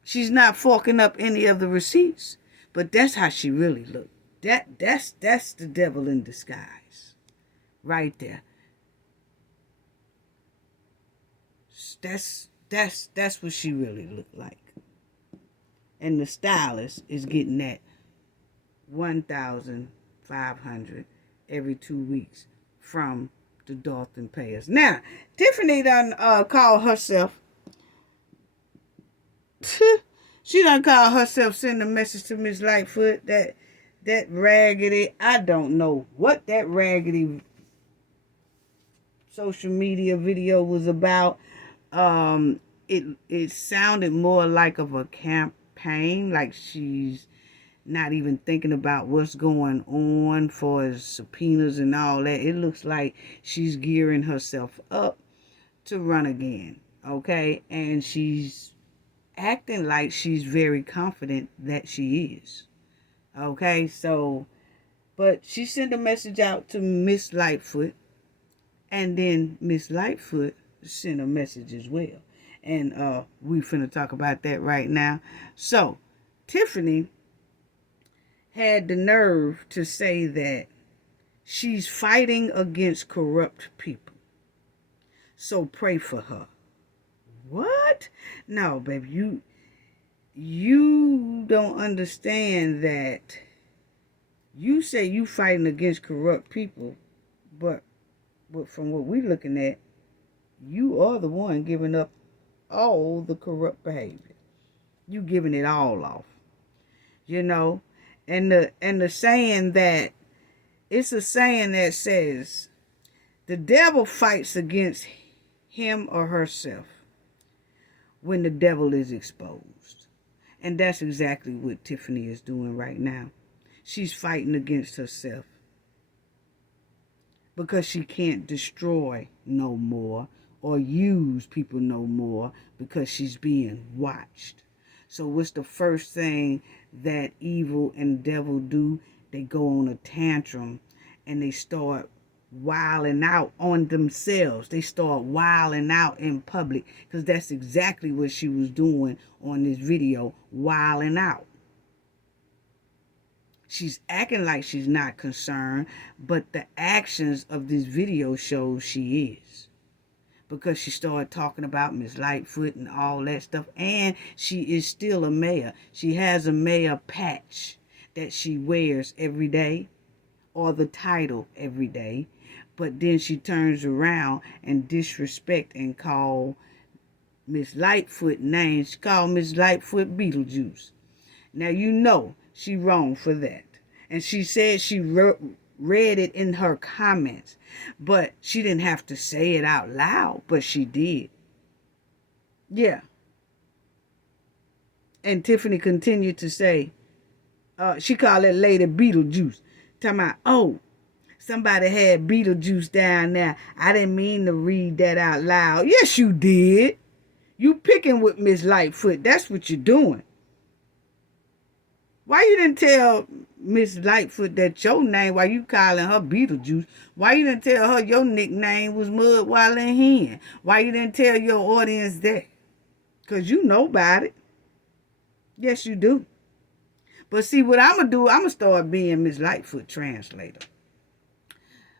She's not forking up any of the receipts, but that's how she really looked. That's the devil in disguise, right there. That's what she really looked like. And the stylist is getting that 1,500 every 2 weeks from the Dolton payers. Now, Tiffany done call herself. She done call herself, send a message to Miss Lightfoot that raggedy. I don't know what that raggedy social media video was about. It sounded more like of a campaign, like she's not even thinking about what's going on for subpoenas and all that. It looks like she's gearing herself up to run again, okay? And she's acting like she's very confident that she is, okay? So, but she sent a message out to Miss Lightfoot, and then Miss Lightfoot sent a message as well. And we finna talk about that right now. So, Tiffany had the nerve to say that she's fighting against corrupt people. So pray for her. What? No, baby, you don't understand that. You say you fighting against corrupt people, but from what we're looking at, you are the one giving up all the corrupt behavior. You giving it all off. You know? And the saying that, it's a saying that says, the devil fights against him or herself when the devil is exposed. And that's exactly what Tiffany is doing right now. She's fighting against herself because she can't destroy no more or use people no more because she's being watched. So what's the first thing that evil and devil do. They go on a tantrum and they start wilding out on themselves. They start wilding out in public, because that's exactly what she was doing on this video, wilding out. She's acting like she's not concerned, but the actions of this video shows she is. Because she started talking about Miss Lightfoot and all that stuff. And she is still a mayor. She has a mayor patch that she wears every day, or the title every day. But then she turns around and disrespect and call Miss Lightfoot names. She called Miss Lightfoot Beetlejuice. Now you know she wrong for that. And she said she read it in her comments, but she didn't have to say it out loud, but she did. Yeah. And Tiffany continued to say, she called that lady Beetlejuice. Talking about, oh, somebody had Beetlejuice down there. I didn't mean to read that out loud. Yes, you did. You picking with Miss Lightfoot. That's what you're doing. Why you didn't tell Miss Lightfoot that your name, while you calling her Beetlejuice? Why you didn't tell her your nickname was Mud While in Hen? Why you didn't tell your audience that? Because you know about it. Yes, you do. But see, what I'm going to do, I'm going to start being Miss Lightfoot translator.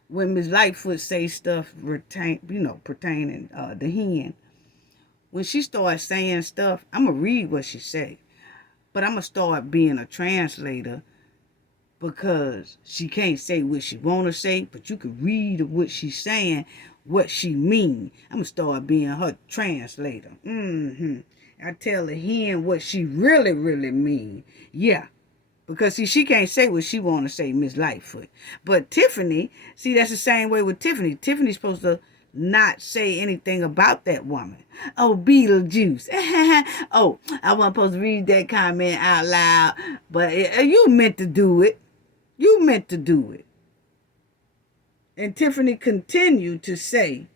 When Miss Lightfoot say stuff pertaining the hen, when she starts saying stuff, I'm going to read what she say. But I'm going to start being a translator, because she can't say what she want to say, but you can read what she's saying, what she mean. I'm going to start being her translator. I tell the hen what she really, really mean. Yeah. Because, see, she can't say what she want to say, Miss Lightfoot. But Tiffany, see, that's the same way with Tiffany. Tiffany's supposed to not say anything about that woman. Oh, Beetlejuice. Oh, I wasn't supposed to read that comment out loud, but you meant to do it. You meant to do it. And Tiffany continued to say,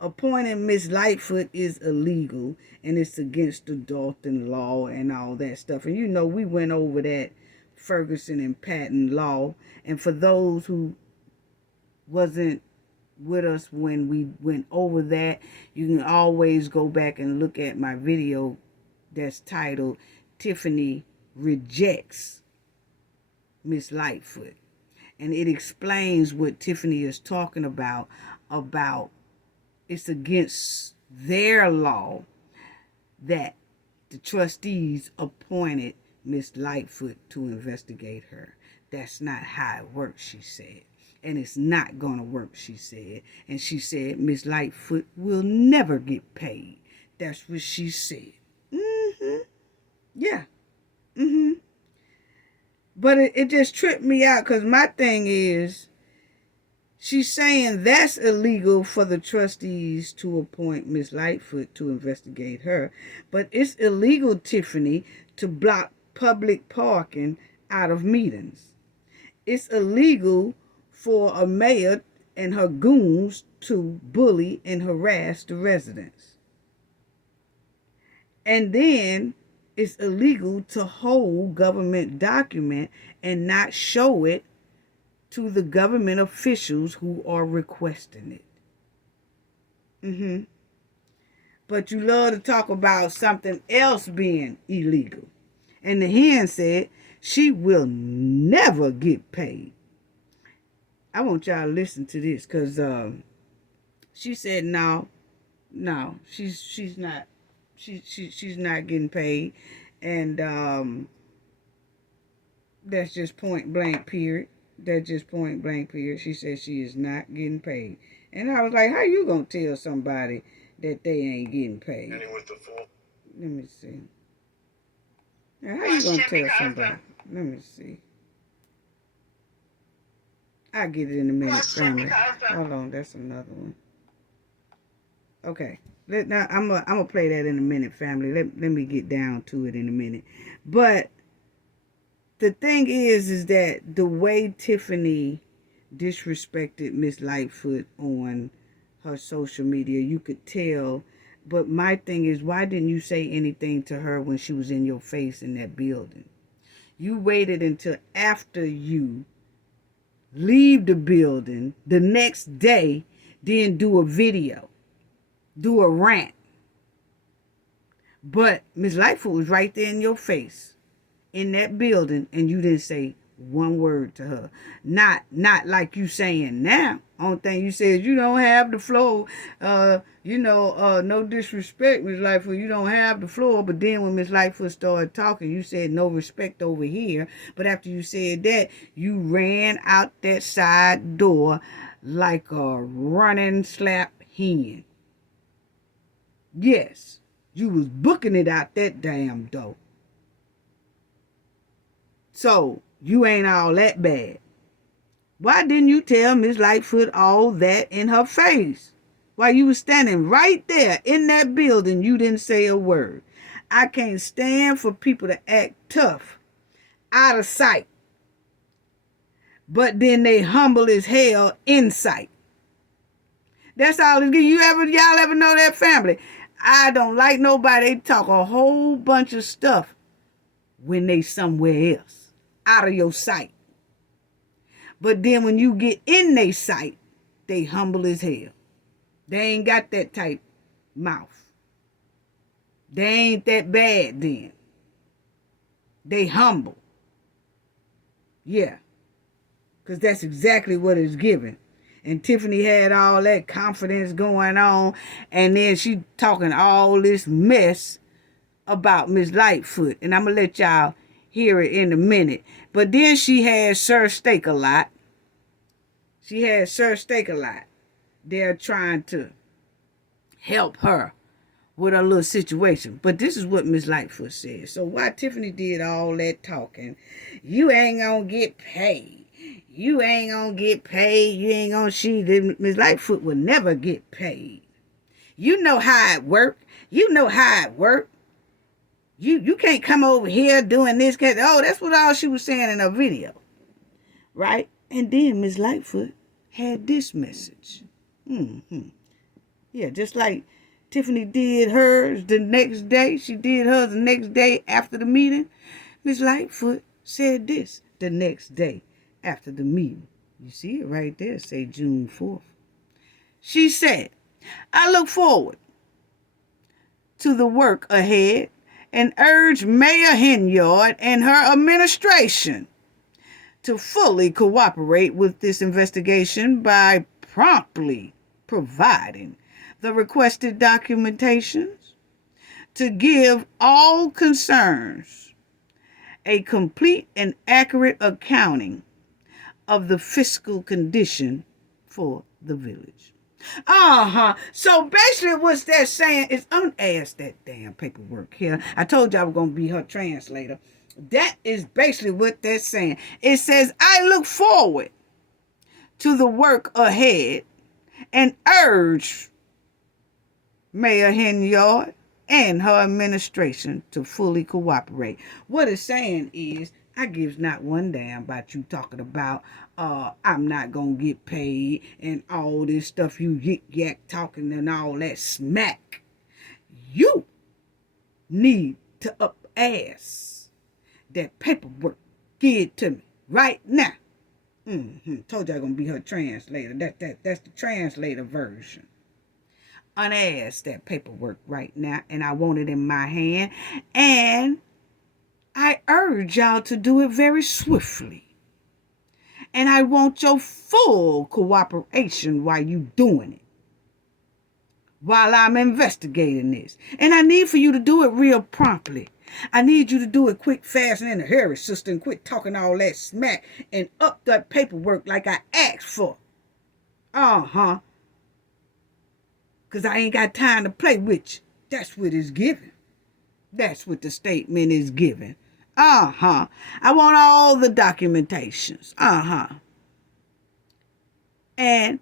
appointing Miss Lightfoot is illegal and it's against the Dolton law and all that stuff. And you know, we went over that Ferguson and Patton law. And for those who wasn't with us when we went over that, you can always go back and look at my video that's titled Tiffany Rejects Miss Lightfoot. And it explains what Tiffany is talking about it's against their law that the trustees appointed Miss Lightfoot to investigate her. That's not how it works, she said. And it's not going to work, she said. And she said Miss Lightfoot will never get paid. That's what she said. Yeah. But it just tripped me out, because my thing is, she's saying that's illegal for the trustees to appoint Miss Lightfoot to investigate her. But it's illegal, Tiffany, to block public parking out of meetings. It's illegal for a mayor and her goons to bully and harass the residents. And then it's illegal to hold government document and not show it to the government officials who are requesting it. But you love to talk about something else being illegal. And the hen said she will never get paid. I want y'all to listen to this, because she said no, she's not getting paid, and that's just point blank period. She said she is not getting paid. And I was like, how you gonna tell somebody that they ain't getting paid? Let me see. Now, how you gonna tell somebody? Let me see. I'll get it in a minute, family. Hold on, that's another one. Okay. Now I'm gonna play that in a minute, family. Let me get down to it in a minute. But the thing is that the way Tiffany disrespected Miss Lightfoot on her social media, you could tell. But my thing is, why didn't you say anything to her when she was in your face in that building? You waited until after you leave the building the next day, then do a video, do a rant. But Miss Lightfoot was right there in your face in that building, and you didn't say one word to her. Not like you saying now. Only thing you said is you don't have the floor. No disrespect, Miss Lightfoot, you don't have the floor. But then when Miss Lightfoot started talking, you said no respect over here. But after you said that, you ran out that side door like a running slap hen. Yes, you was booking it out that damn door. So, you ain't all that bad. Why didn't you tell Miss Lightfoot all that in her face? While you was standing right there in that building, you didn't say a word. I can't stand for people to act tough, out of sight, but then they humble as hell in sight. That's all it is. Y'all ever know that family? I don't like nobody. They talk a whole bunch of stuff when they somewhere else, out of your sight. But then when you get in their sight, they humble as hell. They ain't got that type mouth. They ain't that bad then. They humble. Yeah. Because that's exactly what it's given. And Tiffany had all that confidence going on. And then she talking all this mess about Miss Lightfoot. And I'm going to let y'all hear it in a minute. But then she had Sir Steak-a-Lot. They're trying to help her with a little situation. But this is what Miss Lightfoot said. So why Tiffany did all that talking, you ain't gonna get paid. You ain't gonna get paid. You ain't gonna Miss Lightfoot will never get paid. You know how it work. You can't come over here doing this. Oh, that's what all she was saying in her video. Right? And then Miss Lightfoot had this message. Yeah, just like Tiffany did hers the next day. She did hers the next day after the meeting. Miss Lightfoot said this the next day after the meeting. You see it right there. Say June 4th. She said, I look forward to the work ahead and urge Mayor Henyard and her administration to fully cooperate with this investigation by promptly providing the requested documentations to give all concerns a complete and accurate accounting of the fiscal condition for the village. So basically what's that saying is, unask that damn paperwork here. I told y'all I was going to be her translator. That is basically what they're saying. It says, I look forward to the work ahead and urge Mayor Henyard and her administration to fully cooperate. What it's saying is, I gives not one damn about you talking about I'm not gonna get paid and all this stuff you yik-yak talking and all that smack. You need to up-ass that paperwork. Give it to me right now. Told you I'm gonna be her translator. That's the translator version. Unass that paperwork right now, and I want it in my hand. And I urge y'all to do it very swiftly. And I want your full cooperation while you doing it. While I'm investigating this. And I need for you to do it real promptly. I need you to do it quick, fast, and in a hurry, sister, and quit talking all that smack and up that paperwork like I asked for. Because I ain't got time to play with you. That's what it's giving. That's what the statement is giving. I want all the documentations. And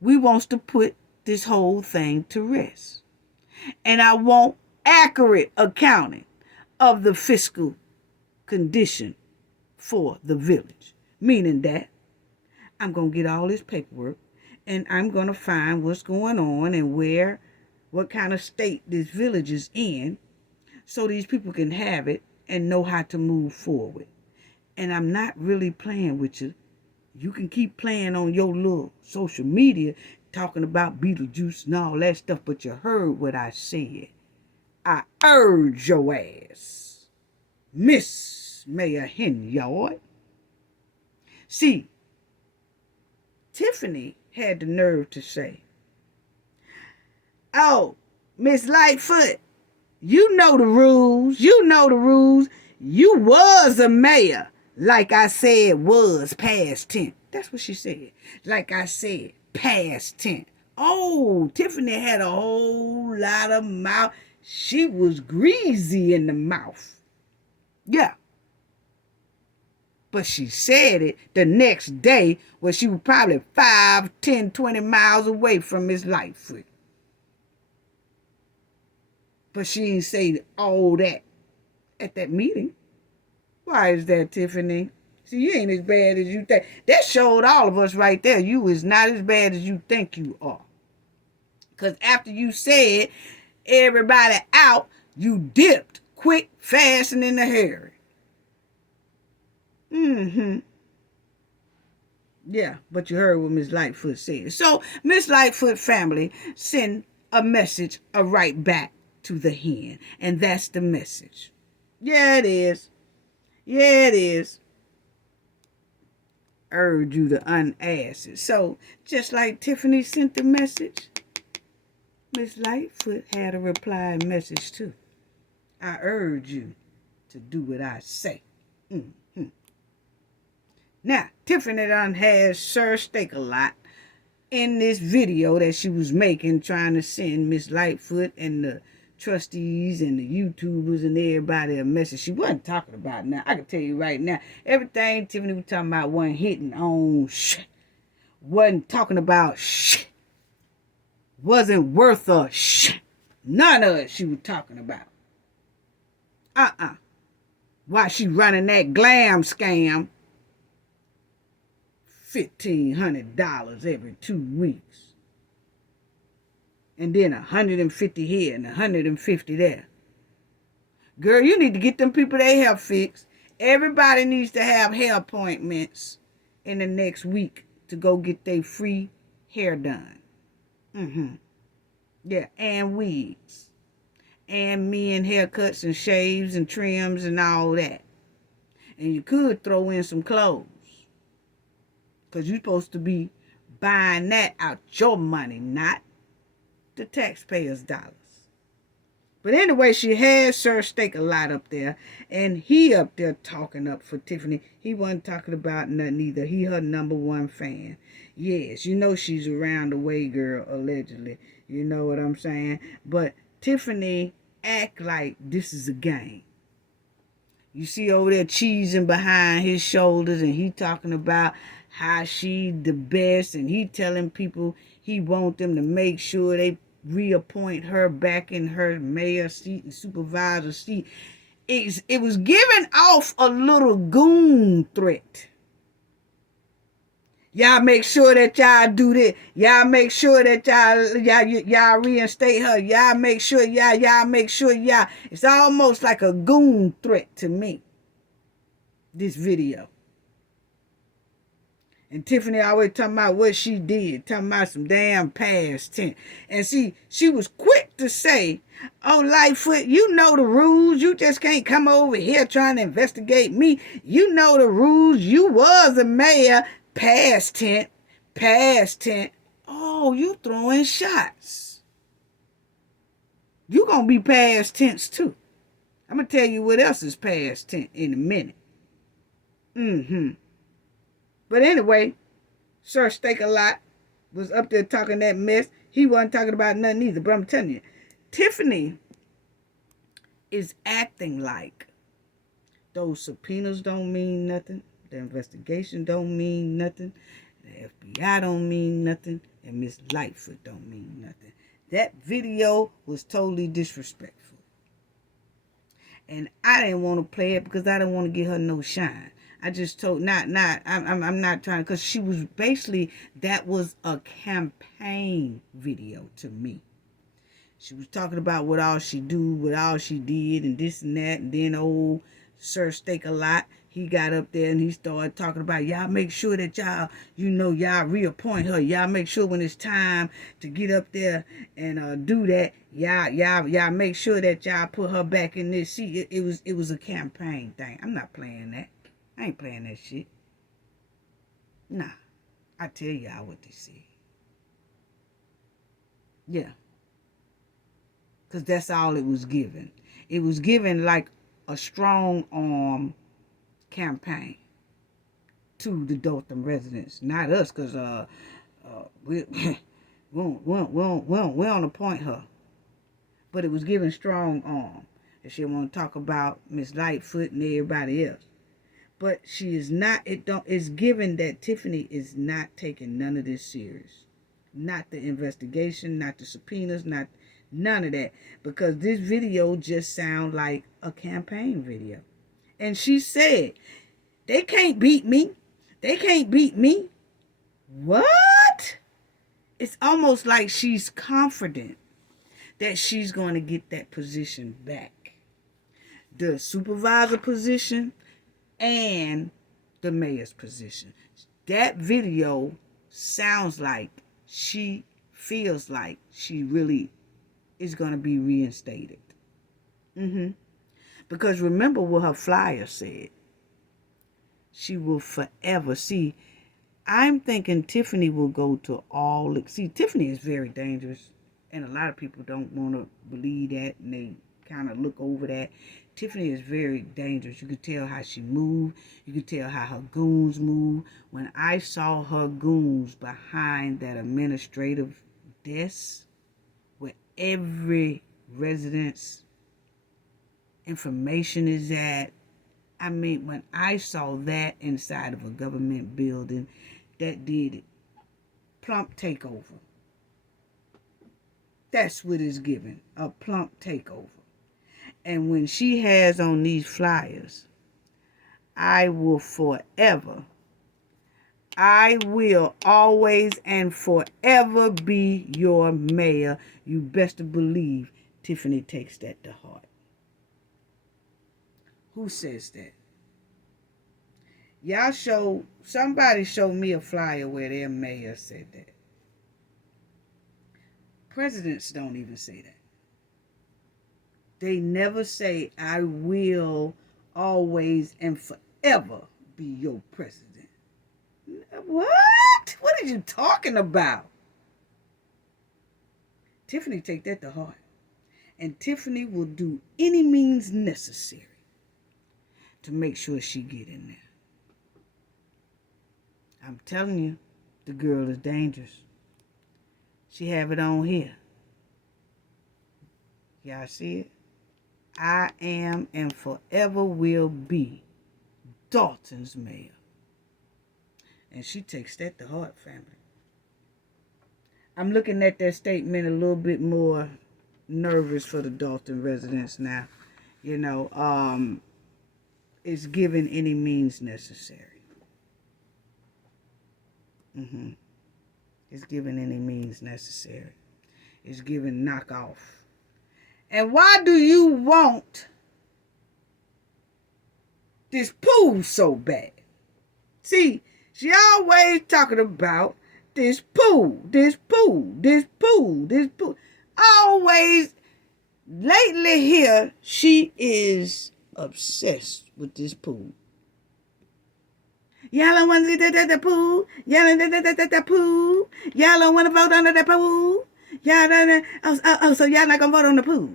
we wants to put this whole thing to rest. And I want accurate accounting of the fiscal condition for the village. Meaning that I'm going to get all this paperwork and I'm going to find what's going on and what kind of state this village is in so these people can have it and know how to move forward. And I'm not really playing with you. You can keep playing on your little social media talking about Beetlejuice and all that stuff, but you heard what I said. I urge your ass, Miss Mayor Henyard. See, Tiffany had the nerve to say, "Oh, Miss Lightfoot, you know the rules. You know the rules. You was a mayor. Like I said, was past tense." That's what she said. Like I said, past tense. Oh, Tiffany had a whole lot of mouth. She was greasy in the mouth. Yeah. But she said it the next day when she was probably 5, 10, 20 miles away from Miss Lightfoot. But she didn't say all that at that meeting. Why is that, Tiffany? See, you ain't as bad as you think. That showed all of us right there. You is not as bad as you think you are. Because after you said everybody out, you dipped quick, fast, and in a hurry. Yeah, but you heard what Miss Lightfoot said. So Miss Lightfoot family send a message right back to the hen. And that's the message. Yeah, it is. Yeah, it is. Urge you to unass it. So, just like Tiffany sent the message, Miss Lightfoot had a reply message too. I urge you to do what I say. Now, Tiffany done has Sir Steak a lot in this video that she was making, trying to send Miss Lightfoot and the trustees and the YouTubers and everybody a message she wasn't talking about. Now, I can tell you right now, everything Tiffany was talking about wasn't hitting on shit. Wasn't talking about shit. Wasn't worth a shit. None of it she was talking about. Why she running that glam scam? $1,500 every 2 weeks. And then 150 here and 150 there. Girl, you need to get them people their hair fixed. Everybody needs to have hair appointments in the next week to go get their free hair done. Yeah, and wigs. And men haircuts and shaves and trims and all that. And you could throw in some clothes. Because you're supposed to be buying that out your money, not the taxpayers' dollars. But anyway, she had Sir Steak a lot up there. And he up there talking up for Tiffany. He wasn't talking about nothing either. He her #1 fan. Yes, you know she's around the way, girl, allegedly. You know what I'm saying? But Tiffany act like this is a game. You see over there cheesing behind his shoulders and he talking about how she the best and he telling people he want them to make sure they reappoint her back in her mayor seat and supervisor seat. It was giving off a little goon threat. Y'all make sure that y'all do this. Y'all make sure that y'all reinstate her. Y'all make sure y'all. It's almost like a goon threat to me. This video. And Tiffany always talking about what she did. Talking about some damn past tense. And see, she was quick to say, "Oh, Lightfoot, you know the rules. You just can't come over here trying to investigate me. You know the rules. You was a mayor. Past tense. Oh, you throwing shots. You gonna be past tense too. I'm gonna tell you what else is past tense in a minute. But anyway, Sir Steak a lot was up there talking that mess. He wasn't talking about nothing either. But I'm telling you, Tiffany is acting like those subpoenas don't mean nothing. The investigation don't mean nothing. The FBI don't mean nothing. And Miss Lightfoot don't mean nothing. That video was totally disrespectful. And I didn't want to play it because I didn't want to give her no shine. I just told, I'm not trying, because she was basically, that was a campaign video to me. She was talking about what all she do, what all she did, and this and that, and then old Sir Steak a lot. he got up there and he started talking about, y'all make sure that y'all, y'all reappoint her. Y'all make sure when it's time to get up there and do that, y'all make sure that y'all put her back in this seat. It was a campaign thing. I'm not playing that. I ain't playing that shit. Nah. I tell y'all what they said. Yeah. Because that's all it was given. It was given like a strong arm campaign to the Dolton residents. Not us, because we don't appoint her. But it was given strong arm. And she want to talk about Miss Lightfoot and everybody else. But she is not, it's given that Tiffany is not taking none of this serious. Not the investigation, not the subpoenas, not none of that. Because this video just sounds like a campaign video. And she said, they can't beat me. They can't beat me. What? It's almost like she's confident that she's going to get that position back. The supervisor position and the mayor's position. That video sounds like she feels like she really is going to be reinstated. Because remember what her flyer said. She will forever. See, I'm thinking Tiffany will go to all. See, Tiffany is very dangerous. And a lot of people don't want to believe that. And they kind of look over that. Tiffany is very dangerous. You could tell how she moved. You could tell how her goons move. When I saw her goons behind that administrative desk where every resident's information is at, I mean, when I saw that inside of a government building, that did it. Plump takeover. That's what it's given, a plump takeover. And when she has on these flyers, I will always and forever be your mayor. You best to believe Tiffany takes that to heart. Who says that? Somebody show me a flyer where their mayor said that. Presidents don't even say that. They never say, I will always and forever be your president. What? What are you talking about? Tiffany take that to heart. And Tiffany will do any means necessary to make sure she get in there. I'm telling you, the girl is dangerous. She have it on here. Y'all see it? I am and forever will be Dolton's mayor. And she takes that to heart, family. I'm looking at that statement a little bit more nervous for the Dolton residents now. It's given any means necessary. It's given any means necessary. It's given knock off. And why do you want this pool so bad? See, she always talking about this pool. Always, lately here, she is obsessed with this pool. Y'all don't want to get the pool. Y'all don't the pool. Y'all don't want to vote under the pool. Y'all don't. So y'all not gonna vote on the pool.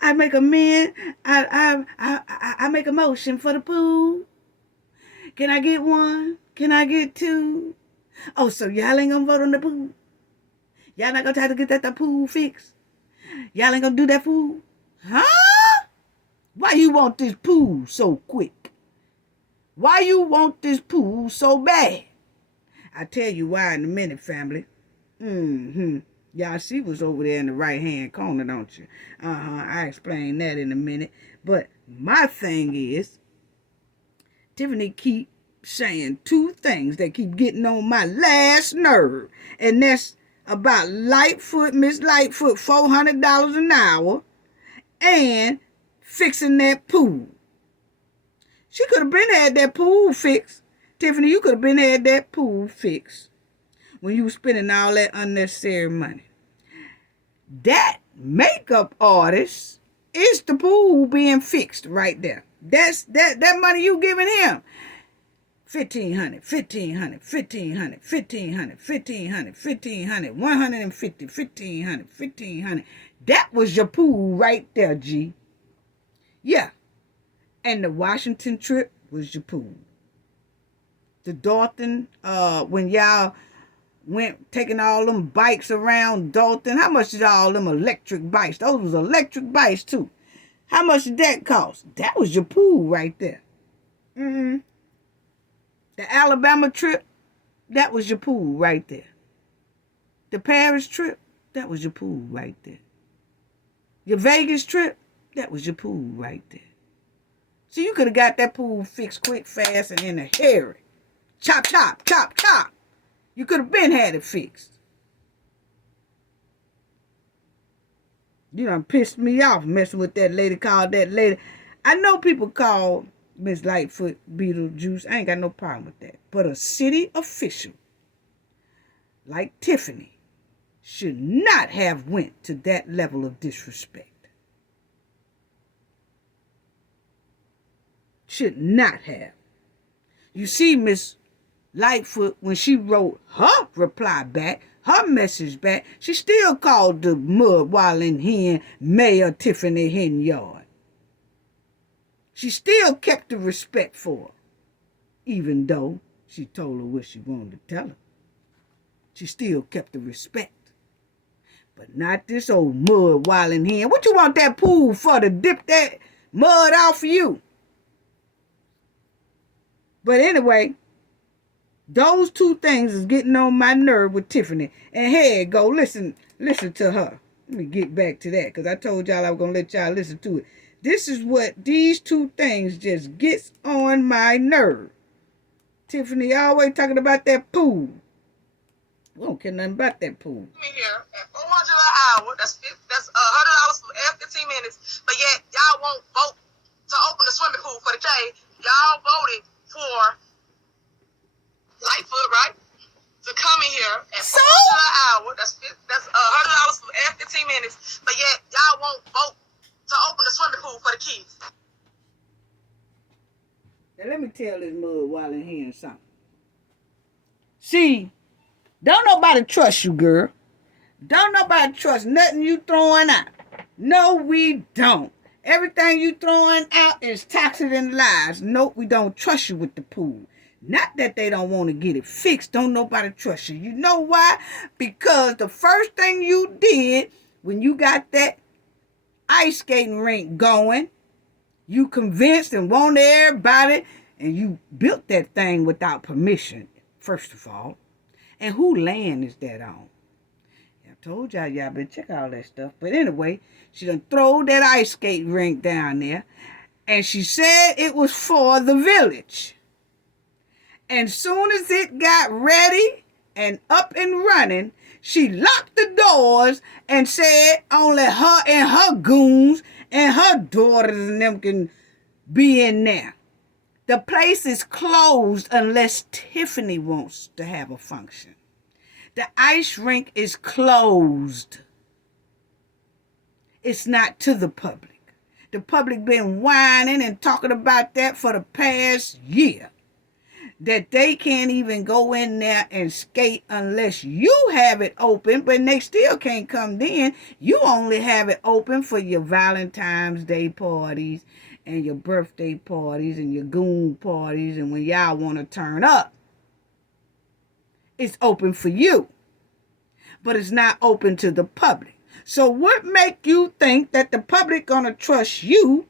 I make a motion for the pool. Can I get one? Can I get two? Oh, so y'all ain't gonna vote on the pool? Y'all not gonna try to get the pool fixed? Y'all ain't gonna do that pool? Huh? Why you want this pool so quick? Why you want this pool so bad? I'll tell you why in a minute, family. Y'all see what's over there in the right-hand corner, don't you? I explain that in a minute. But my thing is, Tiffany keep saying two things that keep getting on my last nerve. And that's about Lightfoot, Miss Lightfoot, $400 an hour, and fixing that pool. She could have been had that pool fixed. Tiffany, you could have been had that pool fixed when you were spending all that unnecessary money. That makeup artist is the pool being fixed right there. That's that money you giving him. $1,500, $1,500, $1,500, $1,500, $1,500, $1,500, $150, $1,500, $1,500. That was your pool right there, G. Yeah. And the Washington trip was your pool. The Dolton, when y'all went taking all them bikes around Dolton, how much did all them electric bikes? Those was electric bikes too. How much did that cost? That was your pool right there. Mm-hmm. The Alabama trip, that was your pool right there. The Paris trip, that was your pool right there. Your Vegas trip, that was your pool right there. So you could have got that pool fixed quick, fast, and in a hurry. Chop, chop, chop, chop. You could have been had it fixed. You done pissed me off messing with that lady called that lady. I know people call Miss Lightfoot Beetlejuice. I ain't got no problem with that. But a city official like Tiffany should not have went to that level of disrespect. Should not have. You see, Miss Lightfoot, when she wrote her reply back, her message back, she still called the mud-walling hen Mayor Tiffany Henyard. She still kept the respect for her, even though she told her what she wanted to tell her. She still kept the respect. But not this old mud-walling hen. What you want that pool for, to dip that mud off of you? But anyway, those two things is getting on my nerve with Tiffany. And here it go, listen to her. Let me get back to that, because I told y'all I was going to let y'all listen to it. This is what these two things just gets on my nerve. Tiffany always talking about that pool. We don't care nothing about that pool. Me here at $400 an hour. That's $100 for every 15 minutes. But yet y'all won't vote to open the swimming pool for the K. Y'all voted for Lightfoot, right? To come in here at $400 an hour. That's $100 for every 15 minutes. But yet y'all won't vote to open the swimming pool for the kids. Now let me tell this mud-walling hen something. See, don't nobody trust you, girl. Don't nobody trust nothing you throwing out. No, we don't. Everything you throwing out is toxic and lies. Nope, we don't trust you with the pool. Not that they don't want to get it fixed. Don't nobody trust you. You know why? Because the first thing you did when you got that ice skating rink going, you convinced and wanted everybody, and you built that thing without permission, first of all. And who land is that on? I told y'all better check all that stuff. But anyway, she done throw that ice skate rink down there, and she said it was for the village. And soon as it got ready and up and running, she locked the doors and said only her and her goons and her daughters and them can be in there. The place is closed unless Tiffany wants to have a function. The ice rink is closed. It's not to the public. The public been whining and talking about that for the past year. That they can't even go in there and skate unless you have it open, but they still can't come in. You only have it open for your Valentine's Day parties and your birthday parties and your goon parties, and when y'all want to turn up. It's open for you, but it's not open to the public. So what make you think that the public gonna trust you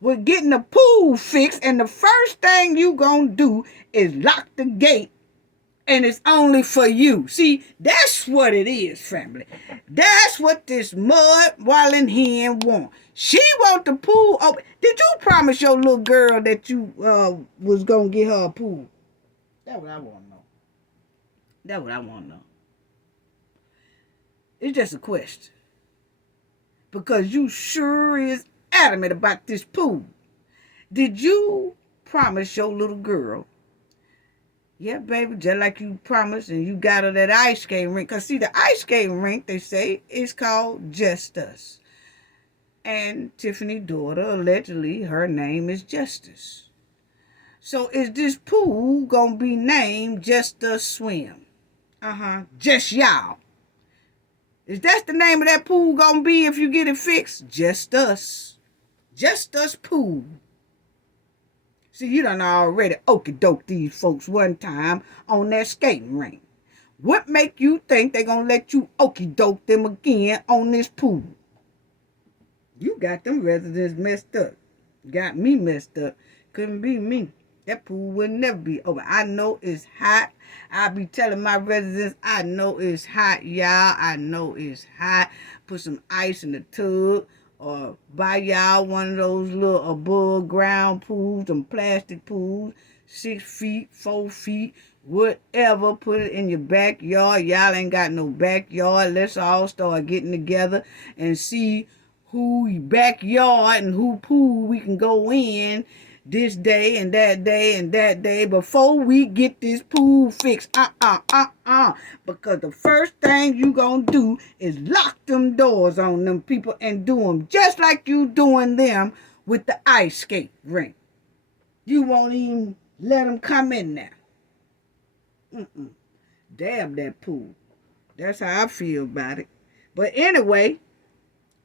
with getting the pool fixed, and the first thing you gonna do is lock the gate, and it's only for you? See, that's what it is, family. That's what this mud-walling hen want. She want the pool open. Did you promise your little girl that you was gonna get her a pool? That's what I want to know. That's what I want to know. It's just a question. Because you sure is adamant about this pool. Did you promised your little girl. Yeah, baby, just like you promised, and you got her that ice skating rink. Because, see, the ice skating rink, they say, is called Just Us. And Tiffany's daughter, allegedly, her name is Justice. So is this pool going to be named Just Us Swim? Just y'all. Is that the name of that pool going to be if you get it fixed? Just Us. Just Us Pool. See, you done already okey-doke these folks one time on that skating rink. What make you think they gonna let you okey-doke them again on this pool? You got them residents messed up. Got me messed up. Couldn't be me. That pool would never be open. I know it's hot. I be telling my residents, I know it's hot, y'all. I know it's hot. Put some ice in the tub. Or buy y'all one of those little above ground pools, them plastic pools, 6 feet, 4 feet, whatever. Put it in your backyard. Y'all ain't got no backyard. Let's all start getting together and see who backyard and who pool we can go in this day and that day and that day before we get this pool fixed. Because the first thing you gonna do is lock them doors on them people and do them just like you doing them with the ice skate rink. You won't even let them come in there. Damn that pool. That's how I feel about it. But anyway,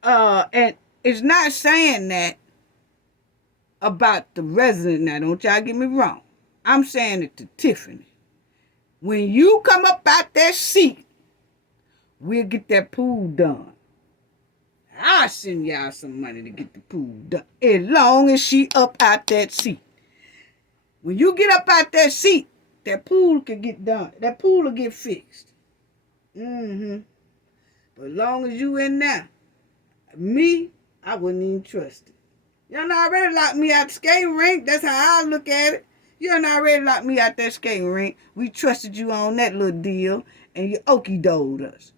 and it's not saying that about the resident now. Don't y'all get me wrong. I'm saying it to Tiffany. When you come up out that seat, we'll get that pool done. I'll send y'all some money to get the pool done. As long as she up out that seat. When you get up out that seat, that pool can get done. That pool will get fixed. But as long as you in there, me, I wouldn't even trust it. You done already locked me out the skating rink. That's how I look at it. You done already locked me out that skating rink. We trusted you on that little deal, and you okey-doed us.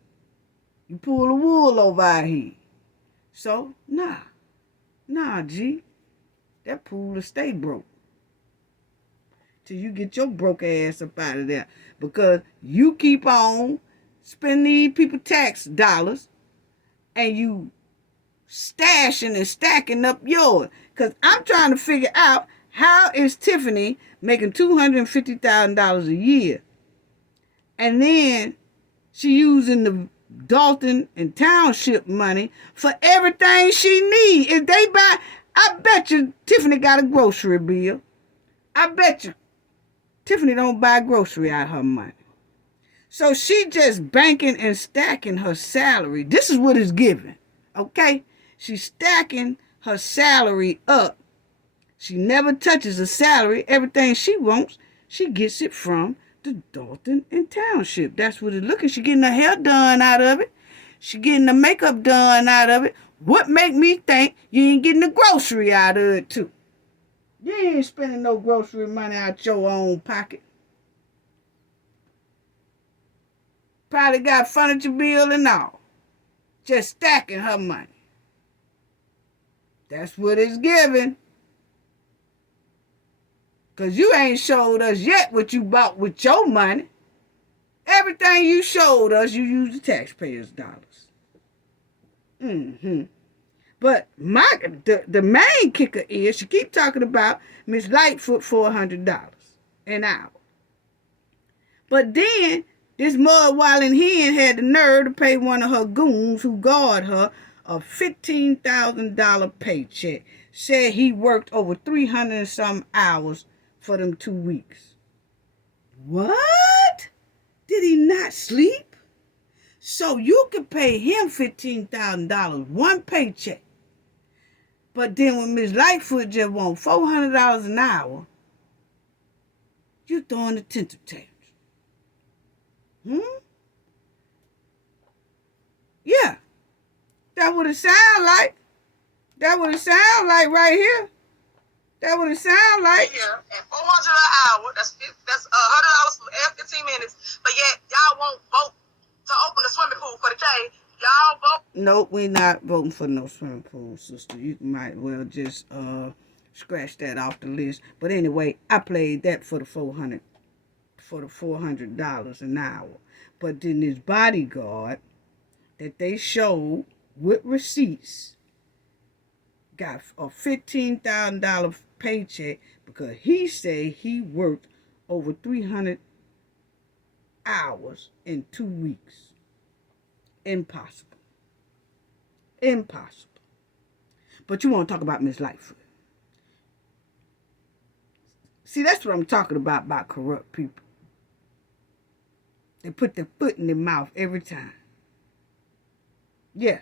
You pull the wool over our head. So, nah, G. That pool will stay broke. Till you get your broke ass up out of there. Because you keep on spending these people tax dollars, and you stashing and stacking up yours. Because I'm trying to figure out, how is Tiffany making $250,000 a year? And then she using the Dolton and Township money for everything she needs. If they buy, I bet you Tiffany got a grocery bill. I bet you Tiffany don't buy grocery out of her money. So she just banking and stacking her salary. This is what it's giving. Okay? She's stacking her salary up. She never touches the salary. Everything she wants, she gets it from the Dolton and Township. That's what it's looking. She getting her hair done out of it. She getting the makeup done out of it. What make me think you ain't getting the grocery out of it too? You ain't spending no grocery money out your own pocket. Probably got furniture bill and all. Just stacking her money. That's what it's giving. Because you ain't showed us yet what you bought with your money. Everything you showed us, you used the taxpayers' dollars. But the main kicker is, she keep talking about Miss Lightfoot $400 an hour. But then, this mud-walling hen had the nerve to pay one of her goons who guard her a $15,000 paycheck. Said he worked over 300 and some hours for them 2 weeks. What? Did he not sleep? So you could pay him $15,000, one paycheck. But then when Miss Lightfoot just want $400 an hour, you throwing the tentative tapes. Yeah. That what it sound like. That what it sound like right here. That what it sound like. Yeah, and $400 an hour. That's $100 for every 15 minutes. But yet y'all won't vote to open the swimming pool for the day. Y'all vote. Nope, we not voting for no swimming pool, sister. You might well just scratch that off the list. But anyway, I played that for the $400 an hour. But then this bodyguard that they showed with receipts got a $15,000 paycheck because he said he worked over 300 hours in 2 weeks. Impossible. Impossible. But you want to talk about Miss Lightfoot. See, that's what I'm talking about corrupt people. They put their foot in their mouth every time. Yeah.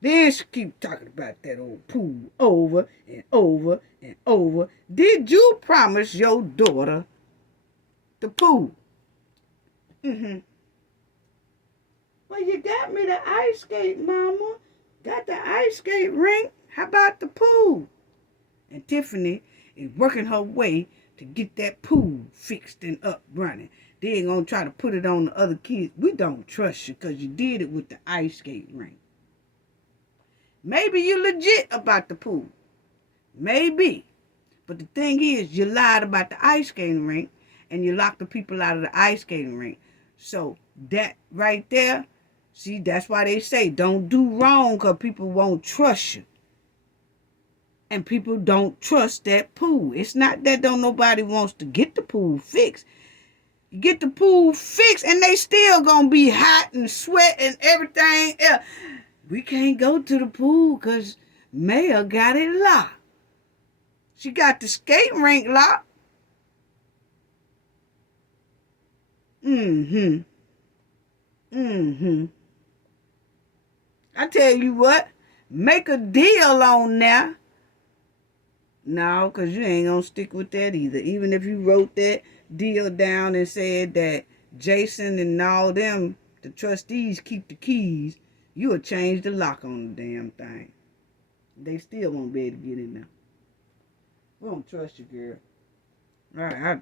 Then she keep talking about that old pool over and over and over. Did you promise your daughter the pool? Mm-hmm. Well, you got me the ice skate, Mama. Got the ice skate rink. How about the pool? And Tiffany is working her way to get that pool fixed and up running. They ain't gonna try to put it on the other kids. We don't trust you because you did it with the ice skate rink. Maybe you're legit about the pool. Maybe. But the thing is, you lied about the ice skating rink and you locked the people out of the ice skating rink. So that right there, see, that's why they say don't do wrong because people won't trust you. And people don't trust that pool. It's not that don't nobody wants to get the pool fixed. You get the pool fixed and they still gonna be hot and sweat and everything else. We can't go to the pool because Mayor got it locked. She got the skating rink locked. I tell you what, make a deal on there. No, because you ain't going to stick with that either. Even if you wrote that deal down and said that Jason and all them, the trustees, keep the keys, you would change the lock on the damn thing. They still won't be able to get in there. We don't trust you, girl.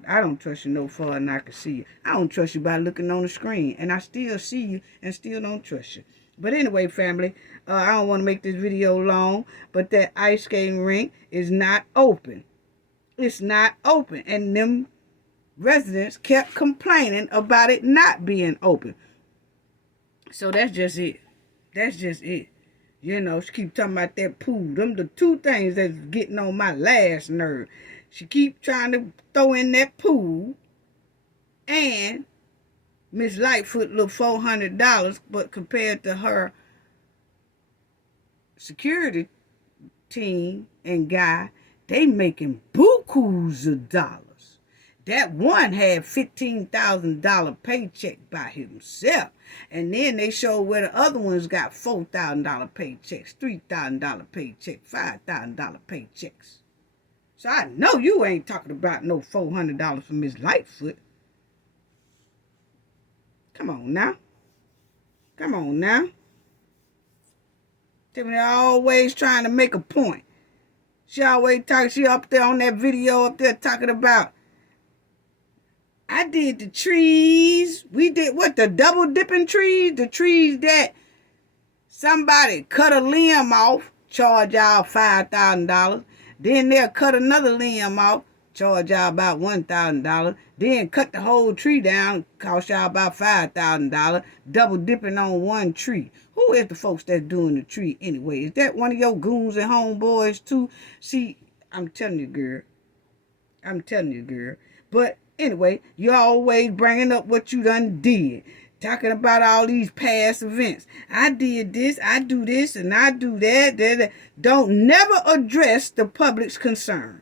I don't trust you no further than I can see you. I don't trust you by looking on the screen. And I still see you and still don't trust you. But anyway, family, I don't want to make this video long, but that ice skating rink is not open. It's not open. And them residents kept complaining about it not being open. So that's just it. That's just it. You know, she keep talking about that pool. Them the two things that's getting on my last nerve. She keep trying to throw in that pool and Miss Lightfoot little $400, but compared to her security team and guy, they making bukus of dollars. That one had $15,000 paycheck by himself. And then they showed where the other ones got $4,000 paychecks, $3,000 paychecks, $5,000 paychecks. So I know you ain't talking about no $400 for Miss Lightfoot. Come on now. Come on now. Tiffany always trying to make a point. She always talking, she up there on that video up there talking about, I did the trees. We did what? The double dipping trees? The trees that somebody cut a limb off, charge y'all $5,000. Then they'll cut another limb off, charge y'all about $1,000. Then cut the whole tree down, cost y'all about $5,000. Double dipping on one tree. Who is the folks that's doing the tree anyway? Is that one of your goons and homeboys too? See, I'm telling you, girl. I'm telling you, girl. But anyway, you always bringing up what you done did. Talking about all these past events. I did this, I do this, and I do that. Don't never address the public's concern.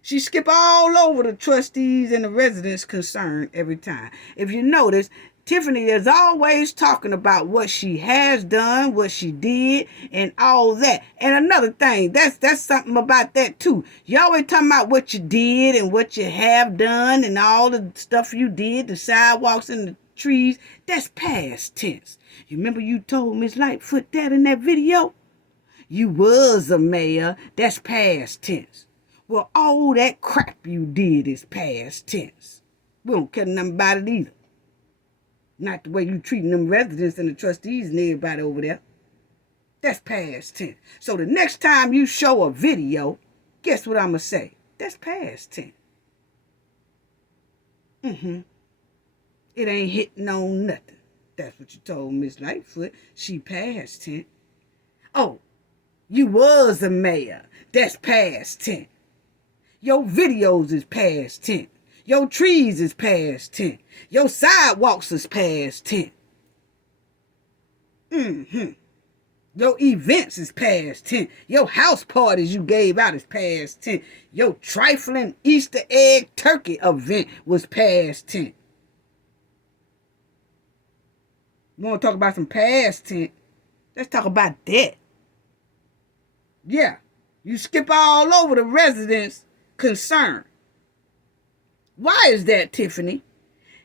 She skip all over the trustees and the residents' concern every time. If you notice, Tiffany is always talking about what she has done, what she did, and all that. And another thing, that's something about that too. You always talking about what you did and what you have done and all the stuff you did, the sidewalks and the trees. That's past tense. You remember you told Miss Lightfoot that in that video? You was a mayor. That's past tense. Well, all that crap you did is past tense. We don't care nothing about it either. Not the way you treating them residents and the trustees and everybody over there. That's past tense. So the next time you show a video Guess what I'm going to say? That's past 10. It ain't hitting on nothing. That's what you told Miss Lightfoot. She past 10. Oh, you was the mayor. That's past 10. Your videos is past 10. Your trees is past 10. Your sidewalks is past 10. Your events is past 10. Your house parties you gave out is past 10. Your trifling Easter egg turkey event was past 10. You want to talk about some past 10? Let's talk about that. Yeah, you skip all over the residents' concern. Why is that, Tiffany?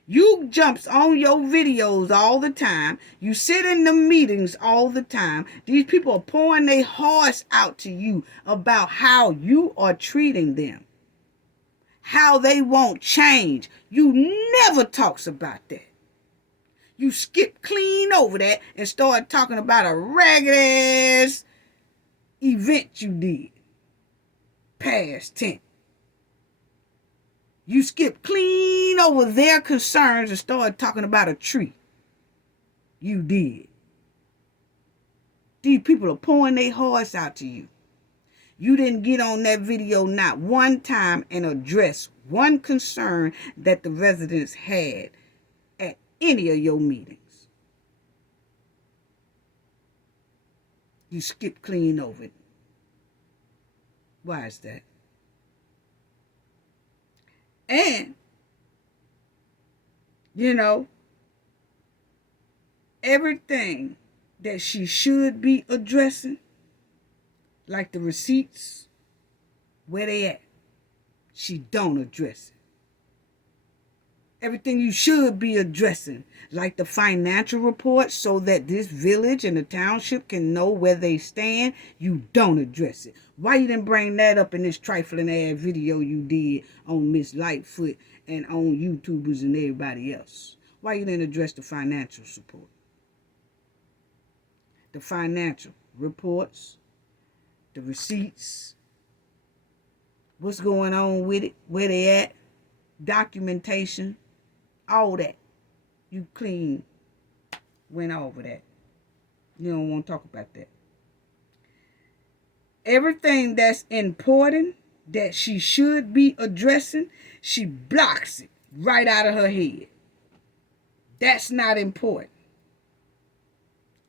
You jumps on your videos all the time. You sit in the meetings all the time. These people are pouring their hearts out to you about how you are treating them. How they won't change. You never talks about that. You skip clean over that and start talking about a ragged ass event you did. Past 10. You skip clean over their concerns and start talking about a tree. You did. These people are pouring their hearts out to you. You didn't get on that video not one time and address one concern that the residents had at any of your meetings. You skip clean over it. Why is that? And, everything that she should be addressing, like the receipts, where they at? She don't address it. Everything you should be addressing, like the financial reports, so that this village and the township can know where they stand, you don't address it. Why you didn't bring that up in this trifling ass video you did on Miss Lightfoot and on YouTubers and everybody else? Why you didn't address the financial support? The financial reports, the receipts, what's going on with it, where they at, documentation, all that. You clean went over that. You don't want to talk about that. Everything that's important that she should be addressing, she blocks it right out of her head. That's not important.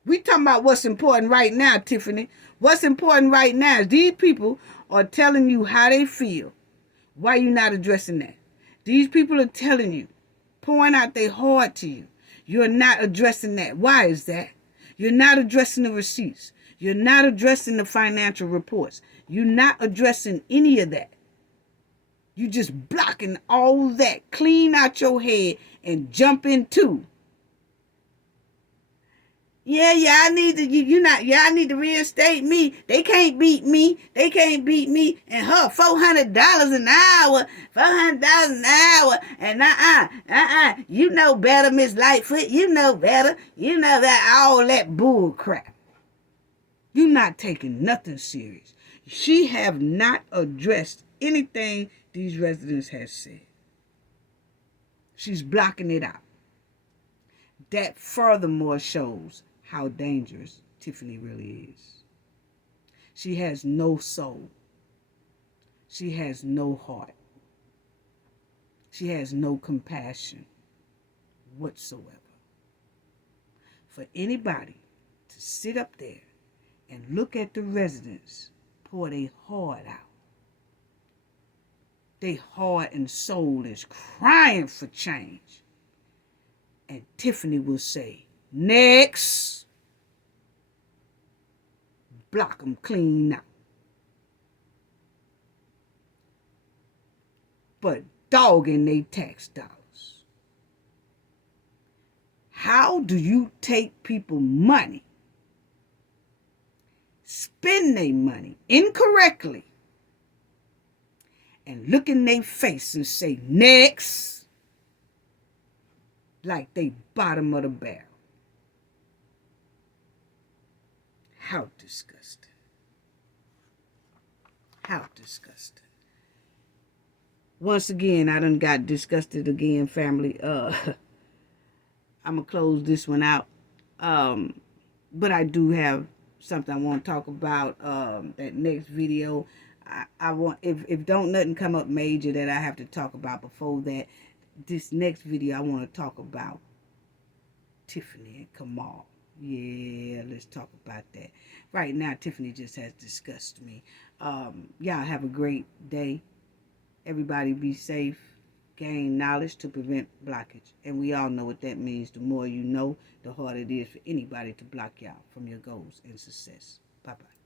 We talking about what's important right now, Tiffany. What's important right now is these people are telling you how they feel. Why you not addressing that? These people are telling you, pouring out their heart to you. You're not addressing that. Why is that? You're not addressing the receipts. You're not addressing the financial reports. You're not addressing any of that. You just blocking all that clean out your head and jump into. I need to, I need to reinstate me. They can't beat me. They can't beat me. And her $400 an hour, $400 an hour. And you know better, Miss Lightfoot. You know better. You know that all that bull crap. You're not taking nothing serious. She have not addressed anything these residents have said. She's blocking it out. That furthermore shows how dangerous Tiffany really is. She has no soul. She has no heart. She has no compassion whatsoever. For anybody to sit up there and look at the residents pour their heart out. Their heart and soul is crying for change. And Tiffany will say, next. Block them clean out. But dogging they tax dollars. How do you take people money, spend their money incorrectly, and look in their face and say, next, like they bottom of the barrel? How disgusting. How disgusting. Once again, I done got disgusted again, family. I'm going to close this one out. But I do have something I want to talk about. That next video, I want, if don't nothing come up major that I have to talk about before that, this next video I want to talk about Tiffany and Kamal. Yeah, let's talk about that. Right now, Tiffany just has disgusted me. Y'all have a great day. Everybody be safe. Gain knowledge to prevent blockage. And we all know what that means. The more you know, the harder it is for anybody to block y'all from your goals and success. Bye-bye.